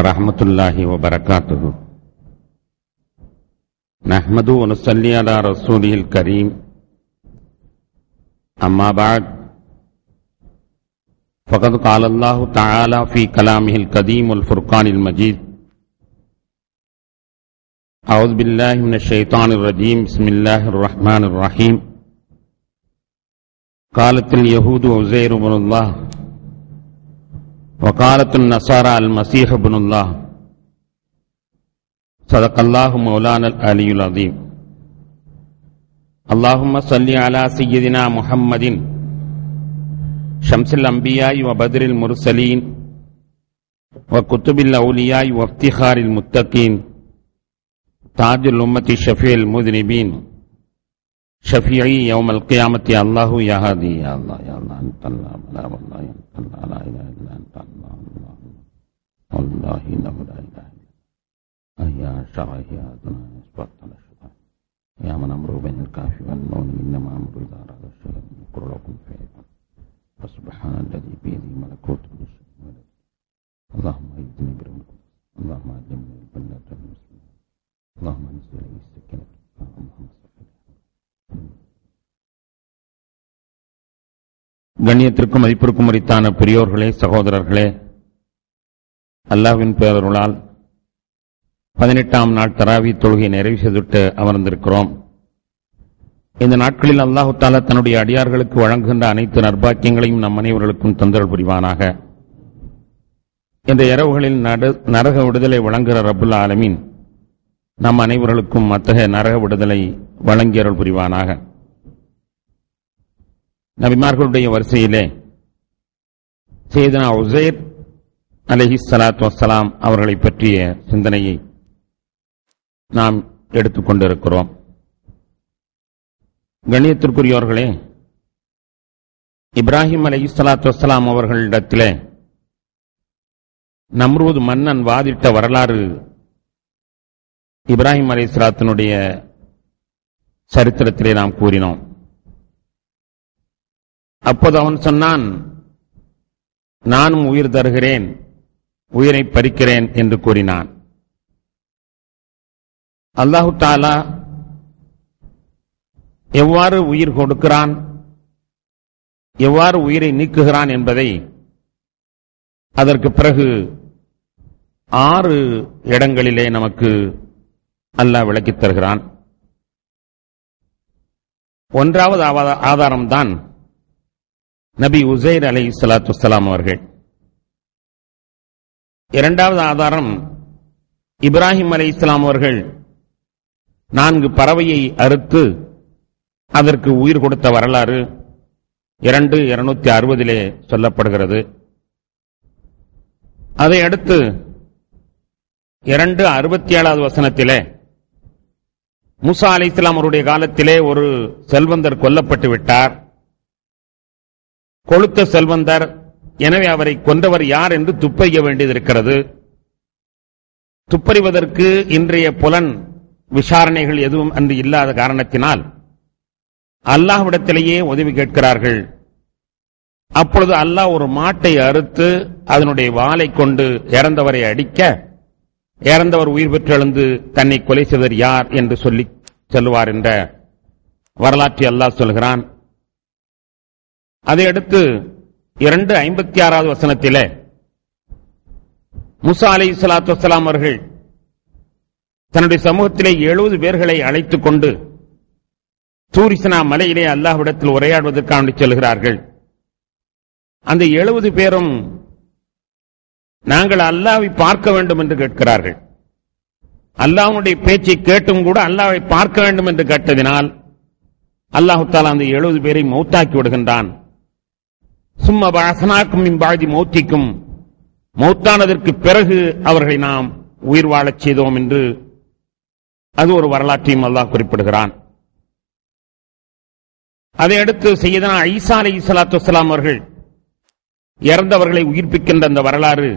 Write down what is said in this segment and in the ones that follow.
வரஹ்மத்துல்லாஹி வபரகாத்துஹு. நஹ்மது வ நுஸல்லி அலா ரசூலில் கரீம். அம்மா பஅத். ஃபகத் கால அல்லாஹு தஆலா ஃபீ கலாமிஹில் கதீம் வல் ஃபுர்கானில் மஜீத். அஊது பில்லாஹி மினஷ் ஷைத்தானிர் ரஜீம். பிஸ்மில்லாஹிர் ரஹ்மானிர் ரஹீம். காலத்தில் யஹூது உஸைர் இப்னுல்லாஹ் وقالت النصارى المسيح ابن الله. صدق الله مولانا العلي العظيم. اللهم صل على سيدنا محمد شمس الأنبياء وبدر المرسلين وكتب الأولياء وافتخار المتقين تاج الأمة شفيع المذنبين شفيعي يوم القيامة. يا الله يا هادي يا الله يا الله أنت الله لا والله أنت الله لا إله إلا أنت الله الله والله إنه لا إله إلا يا شرعي يا أدنى أسبقت على الشيطان يا من أمره بين الكاف والنون إنما أمره إذا أراد الشيء أن يقول لكم فيكون فسبحان الذي بيده ملكوت كل شيء. اللهم أيدني برحمتك اللهم علمني البلاغة المسلمين اللهم أنزل لي السكينة اللهم கண்ணியத்திற்கும் மதிப்பிற்கும் உரித்தான பெரியோர்களே, சகோதரர்களே, அல்லாஹ்வின் பேரருளால் 18ஆம் நாள் தராவி தொழுகை நிறைவு செய்துவிட்டு அமர்ந்திருக்கிறோம். இந்த நாட்களில் அல்லாஹு தஆலா தன்னுடைய அடியார்களுக்கு வழங்குகின்ற அனைத்து நற்பாக்கியங்களையும் நம் அனைவர்களுக்கும் தந்தருள் புரிவானாக. இந்த இரவுகளில் நரக விடுதலை வழங்குகிற ரப்புல் ஆலமீன் நம் அனைவர்களுக்கும் அத்தகைய நரக விடுதலை வழங்கியருள் புரிவானாக. நபிமார்களுடைய வரிசையிலே சையதுனா உஸைர் அலைஹிஸ்ஸலாத்து வஸ்ஸலாம் அவர்களை பற்றிய சிந்தனையை நாம் எடுத்துக்கொண்டிருக்கிறோம். கண்ணியத்திற்குரியவர்களே, இப்ராஹிம் அலைஹிஸ்ஸலாத்து வஸ்ஸலாம் அவர்களிடத்திலே நம்ரூத் மன்னன் வாதிட்ட வரலாறு இப்ராஹிம் அலைஹிஸ்ஸலாத்தினுடைய சரித்திரத்திலே நாம் கூறினோம். அப்போது அவன் சொன்னான், நானும் உயிர் தருகிறேன், உயிரை பறிக்கிறேன் என்று கூறினான். அல்லாஹு தஆலா எவ்வாறு உயிர் கொடுக்கிறான், எவ்வாறு உயிரை நீக்குகிறான் என்பதை அதற்கு பிறகு 6 இடங்களிலே நமக்கு அல்லாஹ் விளக்கித் தருகிறான். 1வது ஆதாரம்தான் நபி உஸைர் அலைஹிஸ்ஸலாத்து வஸ்ஸலாம் அவர்கள். 2வது ஆதாரம் இப்ராஹிம் அலைஹிஸ்ஸலாம் அவர்கள் 4 பறவையை அறுத்து அதற்கு உயிர் கொடுத்த வரலாறு 2:260 சொல்லப்படுகிறது. அதை அடுத்து 2:67 வசனத்திலே மூசா அலைஹிஸ்ஸலாம் அவருடைய காலத்திலே ஒரு செல்வந்தர் கொல்லப்பட்டு விட்டார். கொழுத்த செல்வந்தர், எனவே அவரை கொன்றவர் யார் என்று துப்பறிய வேண்டியதிருக்கிறது. துப்பறிவதற்கு இன்றைய புலன் விசாரணைகள் எதுவும் அன்று இல்லாத காரணத்தினால் அல்லாஹ்விடத்திலேயே உதவி கேட்கிறார்கள். அப்பொழுது அல்லாஹ் ஒரு மாட்டை அறுத்து அதனுடைய வாளை கொண்டு இறந்தவரை அடிக்க, இறந்தவர் உயிர் பெற்றெழுந்து தன்னை கொலை செய்தவர் யார் என்று சொல்லி சொல்லுவார் என்ற வரலாற்றை அல்லாஹ் சொல்கிறான். அதையடுத்து 2:56 வசனத்திலே மூசா அலைஹிஸ்ஸலாத்து வஸ்ஸலாம் அவர்கள் தன்னுடைய சமூகத்திலே 70 பேர்களை அழைத்துக் கொண்டு தூரிசினா மலையிலே அல்லாஹ்விடத்தில் உரையாடுவதற்காக செல்கிறார்கள். அந்த 70 பேரும் நாங்கள் அல்லாஹ்வை பார்க்க வேண்டும் என்று கேட்கிறார்கள். அல்லாஹ்வுடைய பேச்சை கேட்டும் கூட அல்லாஹ்வை பார்க்க வேண்டும் என்று கேட்டதினால் அல்லாஹு தஆலா அந்த 70 பேரை மௌத்தாக்கி விடுகின்றான். சும்ம பஅஸ்னாக்கும் மின் பஅதி மௌத்திக்கும், மௌத்தானதற்கு பிறகு அவர்களை நாம் உயிர் வாழச் செய்தோம் என்று அது ஒரு வரலாற்றையும் அல்லாஹ் குறிப்பிடுகிறான். அதையடுத்து சையதுனா ஈசா அலைஹிஸ்ஸலாத்து வஸ்ஸலாம் அவர்கள் இறந்தவர்களை உயிர்ப்பிக்கின்ற அந்த வரலாறு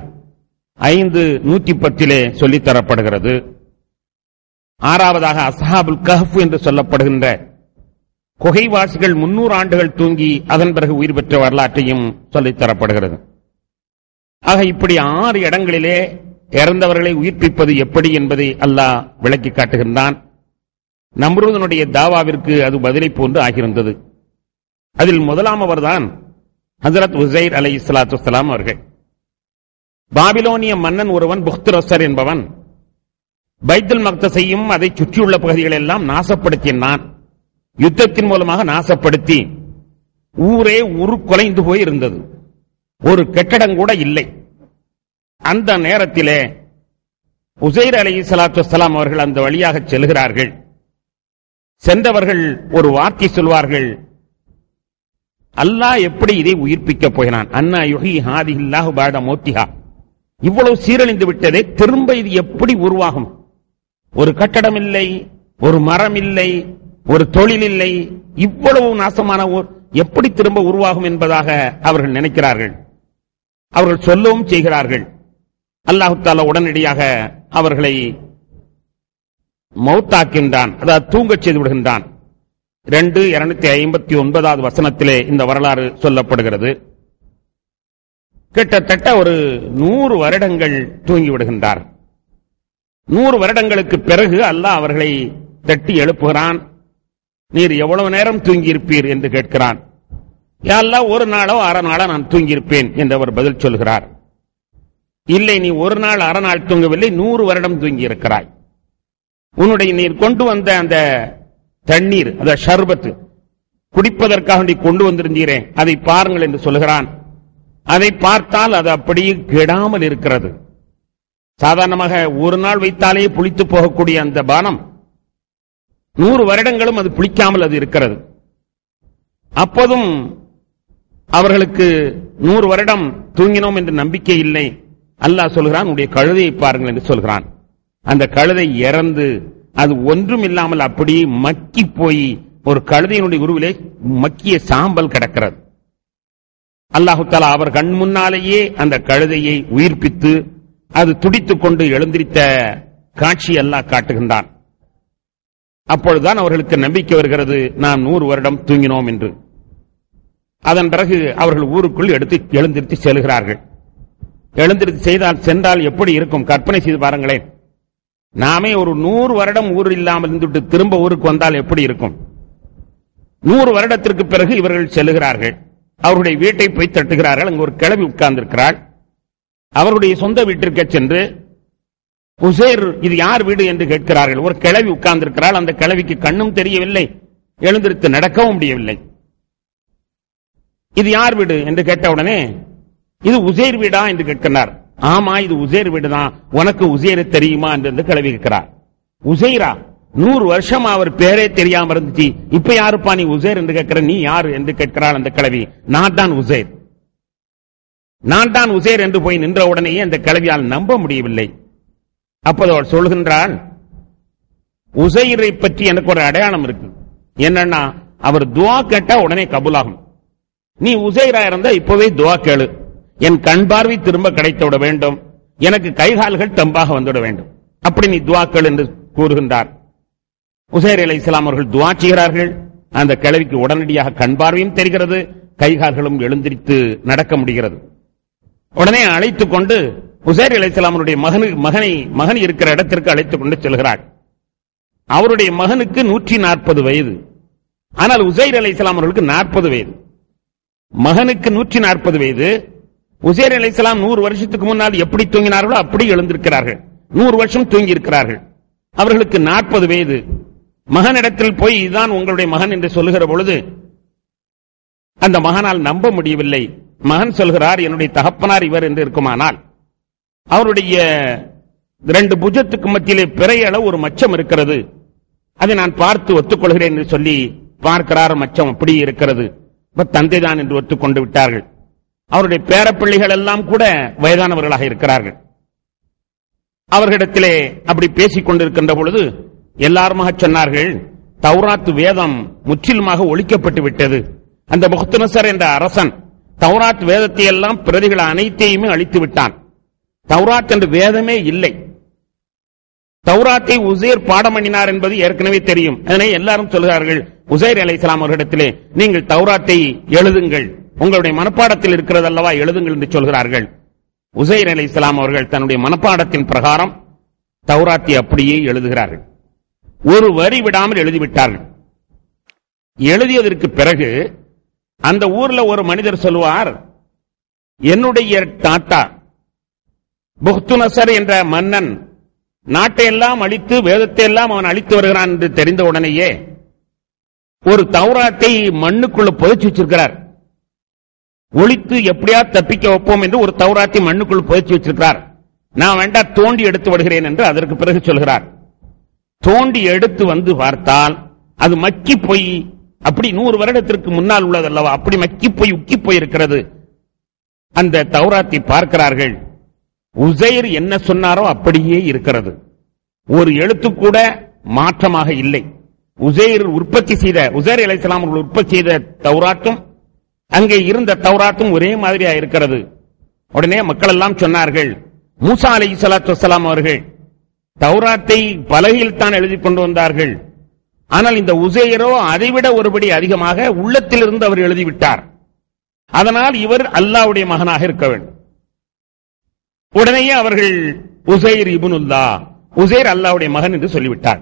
5:110 சொல்லித்தரப்படுகிறது. 6வதாக அஸ்ஹாபுல் கஹ்ஃப் என்று சொல்லப்படுகின்ற குகைவாசிகள் 300 ஆண்டுகள் தூங்கி அதன் பிறகு உயிர் பெற்ற வரலாற்றையும் சொல்லித்தரப்படுகிறது. ஆக இப்படி 6 இடங்களிலே இறந்தவர்களை உயிர்ப்பிப்பது எப்படி என்பதை அல்லாஹ் விளக்கி காட்டுகின்றான். நம்ரூதனுடைய தாவாவிற்கு அது பதிலை போன்று ஆகியிருந்தது. அதில் முதலாம் அவர்தான் ஹஜ்ரத் உஸைர் அலைஹிஸ்ஸலாத்து வஸ்ஸலாம் அவர்கள். பாபிலோனிய மன்னன் ஒருவன் புக்த்ரஸர் என்பவன் பைத்துல் மக்தஸையும் அதை சுற்றியுள்ள பகுதிகளை எல்லாம் நாசப்படுத்தினான். யுத்தத்தின் மூலமாக நாசப்படுத்தி ஊரே உருக்குலைந்து போய் இருந்தது. ஒரு கட்டடம் கூட இல்லை. அந்த நேரத்திலே உஸைர் அலைஹிஸ்ஸலாத்து வஸ்ஸலாம் அவர்கள் அந்த வழியாக செல்கிறார்கள். சென்றவர்கள் ஒரு வார்த்தை சொல்வார்கள், அல்லாஹ் எப்படி இதை உயிர்ப்பிக்கப் போகிறான்? அன்னா யுஹ்யி ஹாதிஹில்லாஹு பஅத மௌத்திஹா. இவ்வளவு சீரழிந்து விட்டதே, திரும்ப இது எப்படி உருவாகும்? ஒரு கட்டடம் இல்லை, ஒரு மரம் இல்லை, ஒரு தொழில் இல்லை, இவ்வளவு நாசமான எப்படி திரும்ப உருவாகும் என்பதாக அவர்கள் நினைக்கிறார்கள். அவர்கள் சொல்லவும் செய்கிறார்கள். அல்லாஹ் தஆலா உடனடியாக அவர்களை மௌத்தாக்கின்றான், அதாவது தூங்கச் செய்து விடுகின்றான். 2:259 வசனத்திலே இந்த வரலாறு சொல்லப்படுகிறது. கிட்டத்தட்ட ஒரு 100 வருடங்கள் தூங்கி விடுகின்றார். 100 வருடங்களுக்கு பிறகு அல்லாஹ் அவர்களை தட்டி எழுப்புகிறான். நீர் எவ்வளவு நேரம் தூங்கியிருப்பீர் என்று கேட்கிறான். யா அல்லாஹ், ஒரு நாளோ அரை நாளோ நான் தூங்கியிருப்பேன் என்று அவர் பதில் சொல்கிறார். இல்லை, நீ ஒரு நாள் அரை நாள் தூங்கவில்லை, 100 வருடம் தூங்கி இருக்கிறாய். உன்னுடைய நீர் கொண்டு வந்த அந்த தண்ணீர், அந்த ஷர்பத், குடிப்பதற்காக நீ கொண்டு வந்திருந்தீரே, அதை பாருங்கள் என்று சொல்கிறான். அதை பார்த்தால் அது அப்படியே கெடாமல் இருக்கிறது. சாதாரணமாக ஒரு நாள் வைத்தாலே புளித்து போகக்கூடிய அந்த பானம் 100 வருடங்களும் அது புளிக்காமல் அது இருக்கிறது. அப்போதும் அவர்களுக்கு 100 வருடம் தூங்கினோம் என்று நம்பிக்கை இல்லை. அல்லாஹ் சொல்கிறான், உடைய கழுதையை பாருங்கள் என்று சொல்கிறான். அந்த கழுதை இறந்து அது ஒன்றும் இல்லாமல் அப்படியே மக்கி போய் ஒரு கழுதையினுடைய உருவிலே மக்கிய சாம்பல் கிடக்கிறது. அல்லாஹு தஆலா அவர் கண் முன்னாலேயே அந்த கழுதையை உயிர்ப்பித்து அது துடித்துக் கொண்டு எழுந்திருத்த காட்சி அல்லாஹ் காட்டுகின்றான். அப்பொழுதுதான் அவர்களுக்கு நம்பிக்கை வருகிறது, நாம் 100 வருடம் தூங்கினோம் என்று. அதன் பிறகு அவர்கள் ஊருக்குள் எழுந்திருத்து செல்கிறார்கள். எழுந்திருத்து சென்றால் எப்படி இருக்கும் கற்பனை செய்து பாருங்களேன். நாமே ஒரு 100 வருடம் ஊர் இல்லாமல் இருந்துவிட்டு திரும்ப ஊருக்கு வந்தால் எப்படி இருக்கும்? 100 வருடத்திற்கு பிறகு இவர்கள் செல்லுகிறார்கள். அவருடைய வீட்டை போய் தட்டுகிறார்கள். அங்கு ஒரு கிழவி உட்கார்ந்திருக்கிறாள். அவருடைய சொந்த வீட்டிற்கு சென்று உஸைர், இது யார் வீடு என்று கேட்கிறார்கள். ஒரு கிழவி உட்கார்ந்திருக்கிறாள். அந்த கிழவிக்கு கண்ணும் தெரியவில்லை, எழுந்திருத்து நடக்கவும் முடியவில்லை. இது யார் வீடு என்று கேட்டவுடனே, இது உஸைர் வீடா என்று கேட்கிறார். ஆமா, இது உஸைர் வீடுதான். உனக்கு உஸைர் தெரியுமா என்று கிழவி கேட்கிறார். உஸைரா? 100 வருஷம் அவர் பேரே தெரியாம இருந்துச்சு, இப்ப யாருப்பா நீ உஸைர் என்று கேட்கிற? நீ யாரு என்று கேட்கிறாள் அந்த கிழவி. நான் தான் உஸைர், நான் தான் உஸைர் என்று போய் நின்ற உடனேயே அந்த கிழவியால் நம்ப முடியவில்லை. அப்போது அவள் சொல்கின்றாள், உஸைரை பற்றி எனக்கு ஒரு அடையாளம் இருக்கு. என்னன்னா, அவர் துவா கேட்டா உடனே கபூலாகும். நீ உஸைரா இருந்தா இப்பவே துவா கேளு. என் கண் பார்வை திரும்ப கிடைத்து விட வேண்டும், எனக்கு கைகால்கள் தெம்பாக வந்துவிட வேண்டும், அப்படி நீ துவா கேளு என்று கூறுகின்றார். உஸைர் அலைஹிஸ்ஸலாம் அவர்கள் துவா செய்கிறார்கள். அந்த கிழவிக்கு உடனடியாக கண் பார்வையும் தெரிகிறது, கைகால்களும் எழுந்திரித்து நடக்க முடிகிறது. உடனே அழைத்துக் கொண்டு உஸைர் அலைஹிஸ்ஸலாமுடைய மகன் இருக்கிற இடத்திற்கு அழைத்துக் கொண்டு செல்கிறார். அவருடைய மகனுக்கு 140 வயது. ஆனால் உஸைர் அலைஹிஸ்ஸலாம் அவர்களுக்கு 40 வயது. மகனுக்கு 140 வயது. உஸைர் அலைஹிஸ்ஸலாம் 100 வருஷத்துக்கு முன்னால் எப்படி தூங்கினார்களோ அப்படி எழுந்திருக்கிறார்கள். 100 வருஷம் தூங்கி இருக்கிறார்கள். அவர்களுக்கு 40 வயது. மகனிடத்தில் போய் இதுதான் உங்களுடைய மகன் என்று சொல்லுகிற பொழுது அந்த மகனால் நம்ப முடியவில்லை. மகன் சொல்கிறார், என்னுடைய தகப்பனார் இவர் என்று இருக்குமானால் அவருடைய 2 புஜத்துக்கு மத்தியிலே பிறையளவு ஒரு மச்சம் இருக்கிறது, அதை நான் பார்த்து ஒத்துக்கொள்கிறேன் என்று சொல்லி பார்க்கிறார். மச்சம் அப்படி இருக்கிறது. தந்தைதான் என்று ஒத்துக்கொண்டு விட்டார்கள். அவருடைய பேரப்பிள்ளைகள் எல்லாம் கூட வயதானவர்களாக இருக்கிறார்கள். அவர்களிடத்திலே அப்படி பேசிக் கொண்டிருக்கின்ற பொழுது எல்லாருமாக சொன்னார்கள், தௌராத் வேதம் முற்றிலுமாக ஒழிக்கப்பட்டு விட்டது. அந்த புக்த்நஸர் என்ற அரசன் தௌராத் வேதத்தை எல்லாம் பிரதிகள் அனைத்தையுமே அழித்து விட்டான். தௌராத் என்ற வேதமே இல்லை. தௌராத்தை உஸைர் பாடம் பண்ணினார் என்பது ஏற்கனவே தெரியும். அதனை எல்லாரும் சொல்கிறார்கள், உஸைர் அலைஹிஸ்ஸலாம் அவர்களிடத்திலே நீங்கள் தௌராத்தை எழுதுங்கள், உங்களுடைய மனப்பாடத்தில் இருக்கிறது அல்லவா, எழுதுங்கள் என்று சொல்கிறார்கள். உசைர் அலைஹிஸ்ஸலாம் அவர்கள் தன்னுடைய மனப்பாடத்தின் பிரகாரம் தௌராத்தை அப்படியே எழுதுகிறார்கள். ஒரு வரி விடாமல் எழுதிவிட்டார்கள். எழுதியதற்கு பிறகு அந்த ஊர்ல ஒரு மனிதர் சொல்வார், என்னுடைய தாத்தா புக்துநசர் என்ற மன்னன் நாட்டை எல்லாம் அழித்து வேதத்தை எல்லாம் அவன் அழித்து வருகிறான் என்று தெரிந்த உடனேயே ஒரு தௌராத்தை மண்ணுக்குள்ள புதைச்சு வச்சிருக்கிறார். ஒளித்து எப்படியா தப்பிக்க வைப்போம் என்று ஒரு தௌராத்தை மண்ணுக்குள் புதைச்சு வச்சிருக்கிறார். நான் வேண்டா தோண்டி எடுத்து வருகிறேன் என்று அதற்கு பிறகு சொல்கிறார். தோண்டி எடுத்து வந்து பார்த்தால் அது மக்கி போய், அப்படி 100 வருடத்திற்கு முன்னால் உள்ளதல்லவா, அப்படி மக்கி போய் உக்கி போய் இருக்கிறது. அந்த தௌராத்தை பார்க்கிறார்கள். உசைர் என்ன சொன்னாரோ அப்படியே இருக்கிறது. ஒரு எழுத்து கூட மாற்றமாக இல்லை. உசைர் அலைஹிஸ்ஸலாம் அவர்கள் உற்பத்தி செய்த தௌராத்தும் அங்கே இருந்த தௌராத்தும் ஒரே மாதிரியா இருக்கிறது. உடனே மக்கள் எல்லாம் சொன்னார்கள், மூசா அலைஹிஸ்ஸலாத்து வஸ்ஸலாம் அவர்கள் தௌராத்தை பலகையில் தான் எழுதி கொண்டு வந்தார்கள். ஆனால் இந்த உசைரோ அதைவிட ஒருபடி அதிகமாக உள்ளத்திலிருந்து அவர் எழுதிவிட்டார். அதனால் இவர் அல்லாஹ்வுடைய மகனாக இருக்க வேண்டும். உடனேயே அவர்கள் உசைர் இப்னுல்லா, உசைர் அல்லாஹ்வுடைய மகன் என்று சொல்லிவிட்டார்.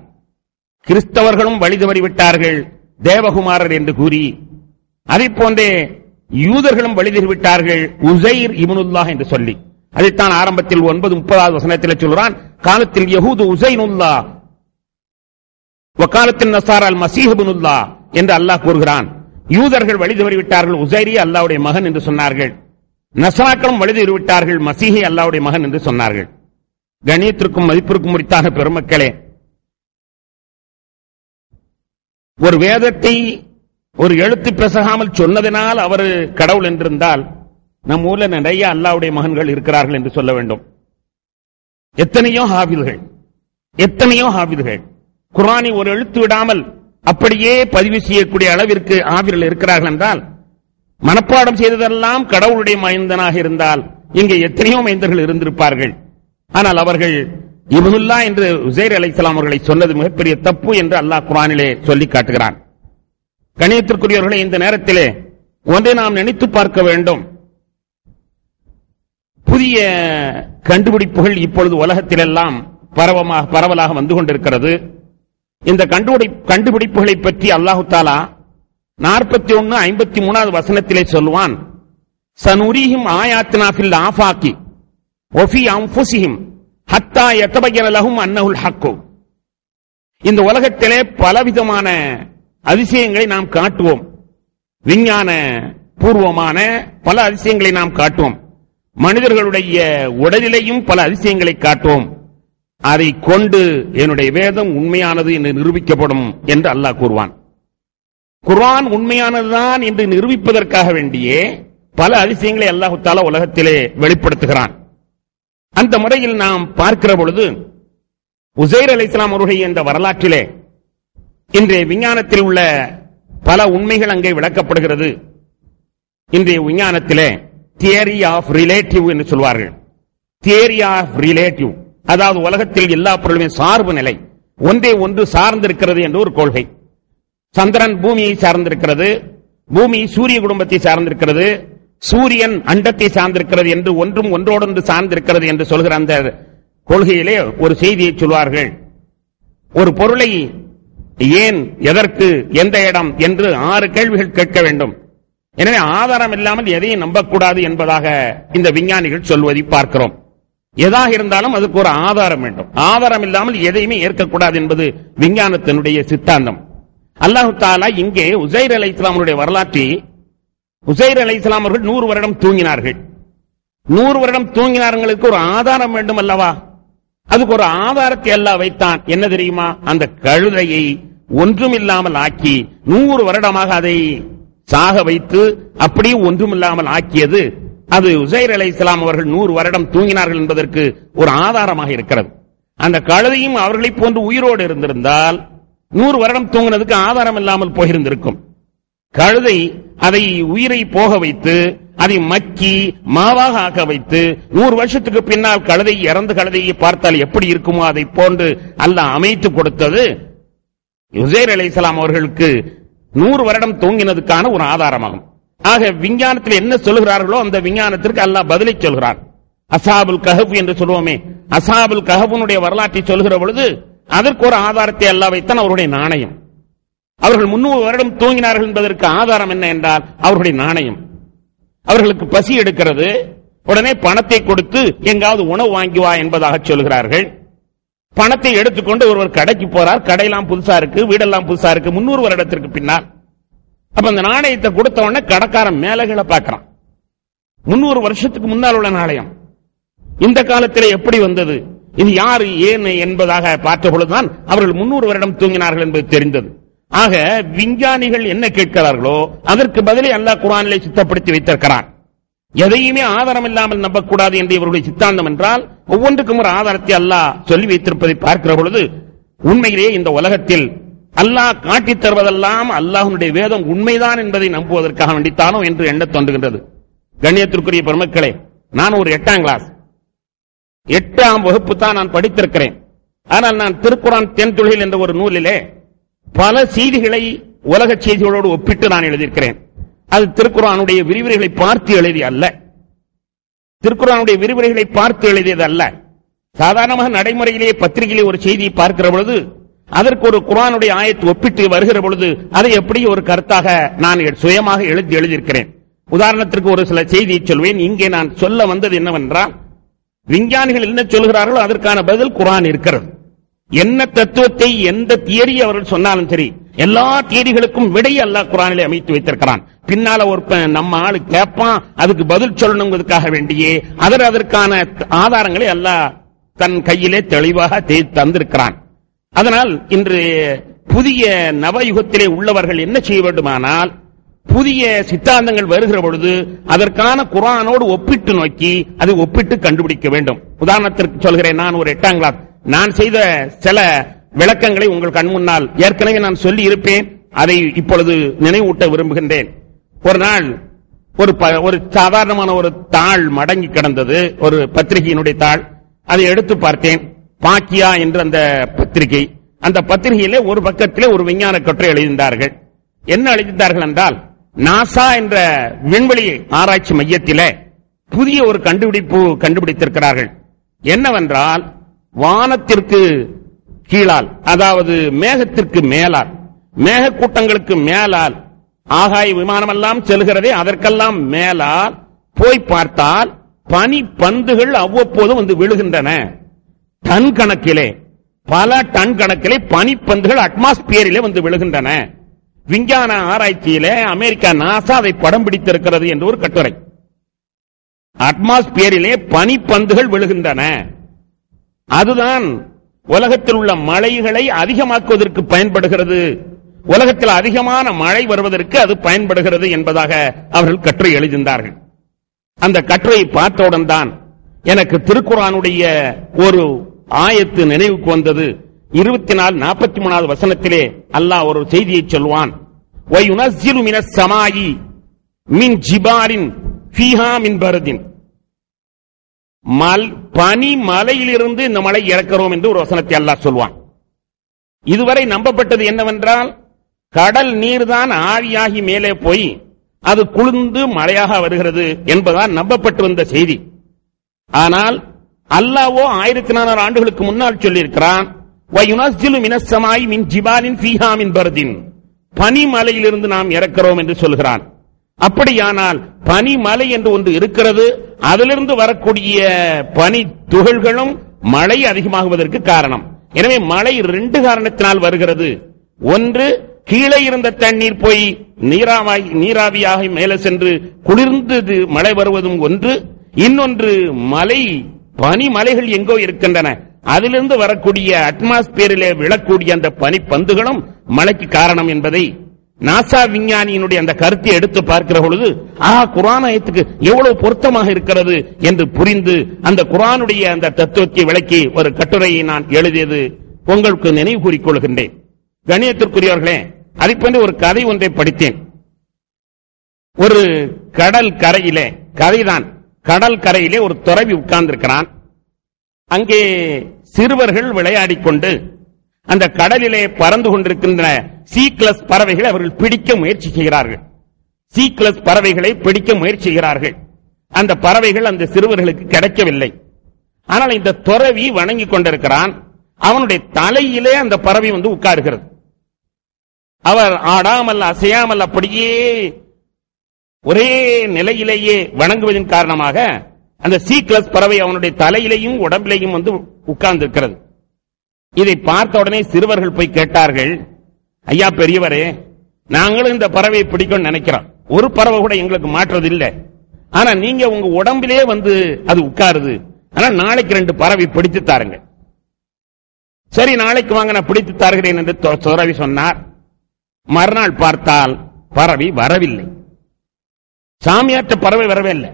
கிறிஸ்தவர்களும் வழி தவறிவிட்டார்கள் தேவகுமாரர் என்று கூறி, அதை போன்றே யூதர்களும் வழி தவறிவிட்டார்கள் உசைர் இப்னுல்லா என்று சொல்லி. அதைத்தான் ஆரம்பத்தில் 9:30 வசனத்தில் சொல்கிறான், காலத்தில் யஹூது உசைனுல்லா வகாலத்தின் நசாரா அல் மசீஹ் இப்னுல்லா என்று அல்லாஹ் கூறுகிறான். யூதர்கள் வழி தவறிவிட்டார்கள், உசைரி அல்லாஹ்வுடைய மகன் என்று சொன்னார்கள். நஸ்ராக்களும் வழி தவறிவிட்டார்கள், மசீஹி அல்லாஹ்வுடைய மகன் என்று சொன்னார்கள். கண்ணியத்திற்கும் மதிப்பிற்கும் உரித்தான பெருமக்களே, ஒரு வேதத்தை ஒரு எழுத்து பிசகாமல் சொன்னதினால் அவர் கடவுள் என்றிருந்தால் நம் ஊர்ல நிறைய அல்லாஹ்வுடைய மகன்கள் இருக்கிறார்கள் என்று சொல்ல வேண்டும். எத்தனையோ ஹாஃபிதுகள் குர்ஆனை ஒரு எழுத்து விடாமல் அப்படியே பதிவு செய்யக்கூடிய அளவிற்கு ஆவிர்கள் இருக்கிறார்கள் என்றால், மனப்பாடம் செய்ததெல்லாம் கடவுளுடைய மைந்தனாக இருந்தால் இங்கே எத்தனையோ மைந்தர்கள் இருந்திருப்பார்கள். ஆனால் அவர்கள் இப்னுல்லா என்று உசைர் அலைஹிஸ்ஸலாம் அவர்களை சொன்னது மிகப்பெரிய தப்பு என்று அல்லாஹ் குர்ஆனிலே சொல்லி காட்டுகிறான். கணியத்திற்குரியவர்களை, இந்த நேரத்திலே ஒன்றை நாம் நினைத்து பார்க்க வேண்டும். புதிய கண்டுபிடிப்புகள் இப்பொழுது உலகத்திலெல்லாம் பரவலாக வந்து கொண்டிருக்கிறது. இந்த கண்டுபிடிப்புகளை பற்றி அல்லாஹு தஆலா 41:53 வசனத்திலே சொல்வான், சனுரீஹிம் ஆயாத்தினா ஃபில் ஆஃபாகி வஃபி அன்ஃபுஸிஹிம் ஹத்தா யதபய்யன லஹும் அன்னஹுல் ஹக்கு. இந்த உலகத்திலே பலவிதமான அதிசயங்களை நாம் காட்டுவோம். விஞ்ஞான பூர்வமான பல அதிசயங்களை நாம் காட்டுவோம். மனிதர்களுடைய உடலிலேயும் பல அதிசயங்களை காட்டுவோம். அதை கொண்டு என்னுடைய வேதம் உண்மையானது என்று நிரூபிக்கப்படும் என்று அல்லாஹ் கூறுவான். குர்ஆன் உண்மையானதுதான் என்று நிரூபிப்பதற்காக வேண்டியே பல அதிசயங்களை அல்லாஹ் தஆலா உலகத்திலே வெளிப்படுத்துகிறான். அந்த முறையில் நாம் பார்க்கிற பொழுது உசைர் அலைஹிஸ்ஸலாம் அவருடைய இந்த வரலாற்றிலே இன்றைய விஞ்ஞானத்தில் உள்ள பல உண்மைகள் அங்கே விளக்கப்படுகிறது. இன்றைய விஞ்ஞானத்திலே தியரி ஆஃப் ரிலேட்டிவ் என்று சொல்வார்கள். தியரி ஆஃப் ரிலேட்டிவ், அதாவது உலகத்தில் எல்லா பொருளுமே சார்பு நிலை, ஒன்றே ஒன்று சார்ந்திருக்கிறது என்று ஒரு கொள்கை. சந்திரன் பூமியை சார்ந்திருக்கிறது, பூமி சூரிய குடும்பத்தை சார்ந்திருக்கிறது, சூரியன் அண்டத்தை சார்ந்திருக்கிறது என்று ஒன்றும் ஒன்றோடொன்று சார்ந்திருக்கிறது என்று சொல்கிற அந்த கொள்கையிலே ஒரு செய்தியை சொல்வார்கள். ஒரு பொருளை ஏன், எதற்கு, எந்த இடம் என்று 6 கேள்விகள் கேட்க வேண்டும். எனவே ஆதாரம் இல்லாமல் எதையும் நம்பக்கூடாது என்பதாக இந்த விஞ்ஞானிகள் சொல்வதை பார்க்கிறோம். எதாக இருந்தாலும் அதுக்கு ஒரு ஆதாரம் வேண்டும். ஆதாரம் இல்லாமல் எதையுமே ஏற்கக்கூடாது என்பது விஞ்ஞானத்தினுடைய சித்தாந்தம். அல்லாஹு தஆலா இங்கே உசைர் அலைஹிஸ்ஸலாம் அவருடைய வரலாற்றில், உசைர் அலைஹிஸ்ஸலாம் அவர்கள் 100 வருடம் தூங்கினார்கள். 100 வருடம் தூங்கினார்களுக்கு ஒரு ஆதாரம் வேண்டும் அல்லவா? அதுக்கு ஒரு ஆதாரத்தை அல்லாஹ் வைத்தான். என்ன தெரியுமா? அந்த கழுதையை ஒன்றுமில்லாமல் ஆக்கி 100 வருடமாக அதை சாக வைத்து அப்படியே ஒன்றுமில்லாமல் ஆக்கியது, அது உசைர் அலைஹிஸ்ஸலாம் அவர்கள் 100 வருடம் தூங்கினார்கள் என்பதற்கு ஒரு ஆதாரமாக இருக்கிறது. அந்த கழுதையும் அவர்களை போன்று உயிரோடு இருந்திருந்தால் 100 வருடம் தூங்கினதுக்கு ஆதாரம் இல்லாமல் போயிருந்திருக்கும். கழுதை அதை உயிரை போக வைத்து அதை மக்கி மாவாக ஆக்க வைத்து 100 வருஷத்துக்கு பின்னால் கழுதை இறந்த கழுதையை பார்த்தால் எப்படி இருக்குமோ அதை போன்று அல்லாஹ் அமைத்து கொடுத்தது உசைர் அலைஹிஸ்ஸலாம் அவர்களுக்கு 100 வருடம் தூங்கினதுக்கான ஒரு ஆதாரமாகும். ஆக விஞ்ஞானத்தில் என்ன சொல்கிறார்களோ அந்த விஞ்ஞானத்திற்கு அல்லாஹ் பதிலை சொல்கிறார். அஸ்ஹாபுல் கஹஃப் என்று சொல்லுவோமே, அஸ்ஹாபுல் கஹஃபுடைய வரலாற்றை சொல்கிற பொழுது அதற்கு ஒரு ஆதாரத்தை அல்லாஹ் வைத்தான், அவருடைய நாணயம். அவர்கள் 300 வருடம் தூங்கினார்கள் என்பதற்கு ஆதாரம் என்ன என்றால் அவர்களுடைய நாணயம். அவர்களுக்கு பசி எடுக்கிறது, உடனே பணத்தை கொடுத்து எங்காவது உணவு வாங்கி வா என்பதாக சொல்கிறார்கள். பணத்தை எடுத்துக்கொண்டு ஒருவர் கடைக்கு போறார், கடையெல்லாம் புதுசா இருக்கு, வீடெல்லாம் புதுசா இருக்கு, 300 வருடத்திற்கு பின்னால். அப்ப அந்த நாணயத்தை கொடுத்த உடனே கடைக்காரன் மேலகளை பார்க்கிறான். 300 வருஷத்துக்கு முன்னால் உள்ள நாணயம் இந்த காலத்தில் எப்படி வந்தது, இது யாரு ஏன் என்பதாக பார்த்த பொழுதுதான் அவர்கள் 300 வருடம் தூங்கினார்கள் என்பது தெரிந்தது. ஆக விஞ்ஞானிகள் என்ன கேட்கிறார்களோ அதற்கு பதிலை அல்லாஹ் குர்ஆனிலே சித்தப்படுத்தி வைத்திருக்கிறார். எதையுமே ஆதாரம் இல்லாமல் நம்பக்கூடாது என்று இவருடைய சித்தாந்தம் என்றால் ஒவ்வொன்றுக்கும் ஒரு ஆதாரத்தை அல்லாஹ் சொல்லி வைத்திருப்பதை பார்க்கிற பொழுது உண்மையிலேயே இந்த உலகத்தில் அல்லாஹ் காட்டித் தருவதெல்லாம் அல்லாஹ்வுடைய வேதம் உண்மைதான் என்பதை நம்புவதற்காக வேண்டித்தானோ என்று எண்ணத் தோன்றுகின்றது. கண்ணியத்திற்குரிய பெருமக்களே, நான் ஒரு 8ஆம் கிளாஸ் 8ஆம் வகுப்பு தான் நான் படித்திருக்கிறேன். ஆனால் நான் திருக்குர்ஆன் தென்துளிகள் என்ற ஒரு நூலிலே பல செய்திகளை உலக செய்திகளோடு ஒப்பிட்டு நான் எழுதியிருக்கிறேன். அது திருக்குர்ஆனுடைய விரிவுரைகளை பார்த்து எழுதிய அல்ல, திருக்குர்ஆனுடைய விரிவுரைகளை பார்த்து எழுதியது அல்ல. சாதாரணமாக நடைமுறையிலேயே பத்திரிகையிலே ஒரு செய்தியை பார்க்கிற பொழுது அதற்கு ஒரு குர்ஆனுடைய ஆயத்து ஒப்பிட்டு வருகிற பொழுது அதை எப்படி ஒரு கருத்தாக நான் சுயமாக எழுதியிருக்கிறேன். உதாரணத்திற்கு ஒரு சில செய்தியை சொல்வேன். இங்கே நான் சொல்ல வந்தது என்னவென்றால், விஞ்ஞானிகள் என்ன சொல்கிறார்களோ அதற்கான பதில் குர்ஆன் இருக்கிறது. என்ன தத்துவத்தை எந்த தியரி அவர்கள் சொன்னாலும் சரி, எல்லா தியரிகளுக்கும் விடை அல்லாஹ் குர்ஆனிலே அமைத்து வைத்திருக்கிறான். பின்னால ஒரு நம்ம ஆளு கேட்பான், அதுக்கு பதில் சொல்லணுங்கிறதுக்காக வேண்டியே அதற்கான ஆதாரங்களை அல்லாஹ் தன் கையிலே தெளிவாக தந்திருக்கிறான். அதனால் இன்று புதிய நவயுகத்திலே உள்ளவர்கள் என்ன செய்ய வேண்டுமானால், புதிய சித்தாந்தங்கள் வருகிற பொழுது அதற்கான குர்ஆனோடு ஒப்பிட்டு நோக்கி அதை ஒப்பிட்டு கண்டுபிடிக்க வேண்டும். உதாரணத்திற்கு சொல்கிறேன், நான் ஒரு 8ஆம் கிளாஸ் நான் செய்த சில விளக்கங்களை உங்கள் கண் முன்னால் ஏற்கனவே நான் சொல்லி இருப்பேன், அதை இப்பொழுது நினைவூட்ட விரும்புகின்றேன். ஒரு நாள் ஒரு சாதாரணமான ஒரு தாள் மடங்கி கிடந்தது, ஒரு பத்திரிகையினுடைய தாள். அதை எடுத்து பார்த்தேன், பாக்கியா என்ற அந்த பத்திரிகை. அந்த பத்திரிகையிலே ஒரு பக்கத்திலே ஒரு விஞ்ஞான கட்டுரை எழுதியிருந்தார்கள். என்ன எழுதியிருந்தார்கள் என்றால், நாசா என்ற விண்வெளி ஆராய்ச்சி மையத்திலே புதிய ஒரு கண்டுபிடித்திருக்கிறார்கள். என்னவென்றால், வானத்திற்கு கீழால், அதாவது மேகத்திற்கு மேலால், மேகக்கூட்டங்களுக்கு மேலால், ஆகாய விமானமெல்லாம் செல்கிறதே அதற்கெல்லாம் மேலால் போய் பார்த்தால் பனி பந்துகள் அவ்வப்போது வந்து விழுகின்றன. டன் கணக்கிலே, பல டன் கணக்கிலே பனிப்பந்துகள் அட்மாஸ்பியரிலே வந்து விழுகின்றன. விஞ்ஞான ஆராய்ச்சியிலே அமெரிக்கா நாசா அதை படம் பிடித்திருக்கிறது என்று ஒரு கட்டுரை. அட்மாஸ்பியரிலே பனிப்பந்துகள் விழுகின்றன. அதுதான் உலகத்தில் உள்ள மழைகளை அதிகமாக்குவதற்கு பயன்படுகிறது, உலகத்தில் அதிகமான மழை வருவதற்கு அது பயன்படுகிறது என்பதாக அவர்கள் கட்டுரை எழுதியிருந்தார்கள். அந்த கட்டுரையை பார்த்தவுடன் தான் எனக்கு திருக்குர்ஆனுடைய ஒரு ஆயத்து நினைவுக்கு வந்தது. 24:43 வசனத்திலே அல்லாஹ் ஒரு செய்தியை சொல்வான், وَيُنَزِّلُ مِنَ السَّمَاءِ مِنْ جِبَالٍ فِيهَا مِنْ بَرْدٍ. பனி மலையிலிருந்து இந்த மழை இறக்கிறோம் என்று ஒரு வசனத்தை அல்லாஹ் சொல்வான். இதுவரை நம்பப்பட்டது என்னவென்றால், கடல் நீர் தான் ஆவியாகி மேலே போய் அது குளிர்ந்து மழையாக வருகிறது என்பதால் நம்பப்பட்டு வந்த செய்தி. ஆனால் அல்லாஹ்வோ 1400 ஆண்டுகளுக்கு முன்னால் சொல்லியிருக்கிறான், وَيُنَزِّلُ مِنَ السَّمَاءِ مِنْ جِبَالٍ فِيهَا مِنْ بَرْدٍ. பனிமலையிலிருந்து நாம் இறக்கிறோம் என்று சொல்கிறான். அப்படியானால் பனிமலை என்று ஒன்று இருக்கிறது, அதிலிருந்து வரக்கூடிய பனி துகள்களும் மழை அதிகமாகுவதற்கு காரணம். எனவே மழை 2 காரணத்தினால் வருகிறது. ஒன்று, கீழே இருந்த தண்ணீர் போய் நீராவியாக மேலே சென்று குளிர்ந்து மழை வருவதும் ஒன்று. இன்னொன்று, பனிமலைகள் எங்கோ இருக்கின்றன, அதிலிருந்து வரக்கூடிய அட்மாஸ்பியரிலே விழக்கூடிய அந்த பனிப்பந்துகளும் மழைக்கு காரணம் என்பதை நாசா விஞ்ஞானியினுடைய அந்த கருத்தை எடுத்து பார்க்கிற பொழுது குர்ஆன் ஆயத்துக்கு எவ்வளவு பொருத்தமாக இருக்கிறது என்று புரிந்து அந்த குர்ஆனுடைய அந்த தத்துவத்தை விளக்கி ஒரு கட்டுரையை நான் எழுதியது உங்களுக்கு நினைவு கூறிக்கொள்கின்றேன். கணியத்திற்குரியவர்களே, அதை போன்ற ஒரு கதை ஒன்றை படித்தேன். ஒரு கடல் கரையிலே ஒரு துறவி உட்கார்ந்திருக்கிறான். அங்கே சிறுவர்கள் விளையாடிக்கொண்டு அந்த கடலிலே பறந்து கொண்டிருக்கின்ற சீக்லஸ் பறவைகளை அவர்கள் பிடிக்க முயற்சி செய்கிறார்கள். அந்த பறவைகள் அந்த சிறுவர்களுக்கு கிடைக்கவில்லை. ஆனால் இந்த துறவி வணங்கி கொண்டிருக்கிறான். அவனுடைய தலையிலே அந்த பறவை வந்து உட்காருகிறது. அவர் ஆடாமல் அசையாமல் அப்படியே ஒரே நிலையிலேயே வணங்குவதன் காரணமாக அந்த சீக்லஸ் பறவை அவனுடைய தலையிலையும் உடம்பிலையும் வந்து உட்கார்ந்து இருக்கிறது. இதை பார்த்த உடனே சிறுவர்கள் போய் கேட்டார்கள், ஐயா பெரியவரே, நாங்களும் இந்த பறவையை பிடிக்கும் நினைக்கிறோம், ஒரு பறவை கூட எங்களுக்கு மாற்றுறது இல்லை, ஆனா நீங்க உங்க உடம்பிலே வந்து அது உட்காருது, ஆனா நாளைக்கு 2 பறவை பிடித்து தாருங்க. சரி, நாளைக்கு வாங்க, நான் பிடித்து தாருகிறேன் என்று துறவி சொன்னார். மறுநாள் பார்த்தால் பறவை வரவில்லை. சாமியாற்ற பறவை வரவே இல்லை.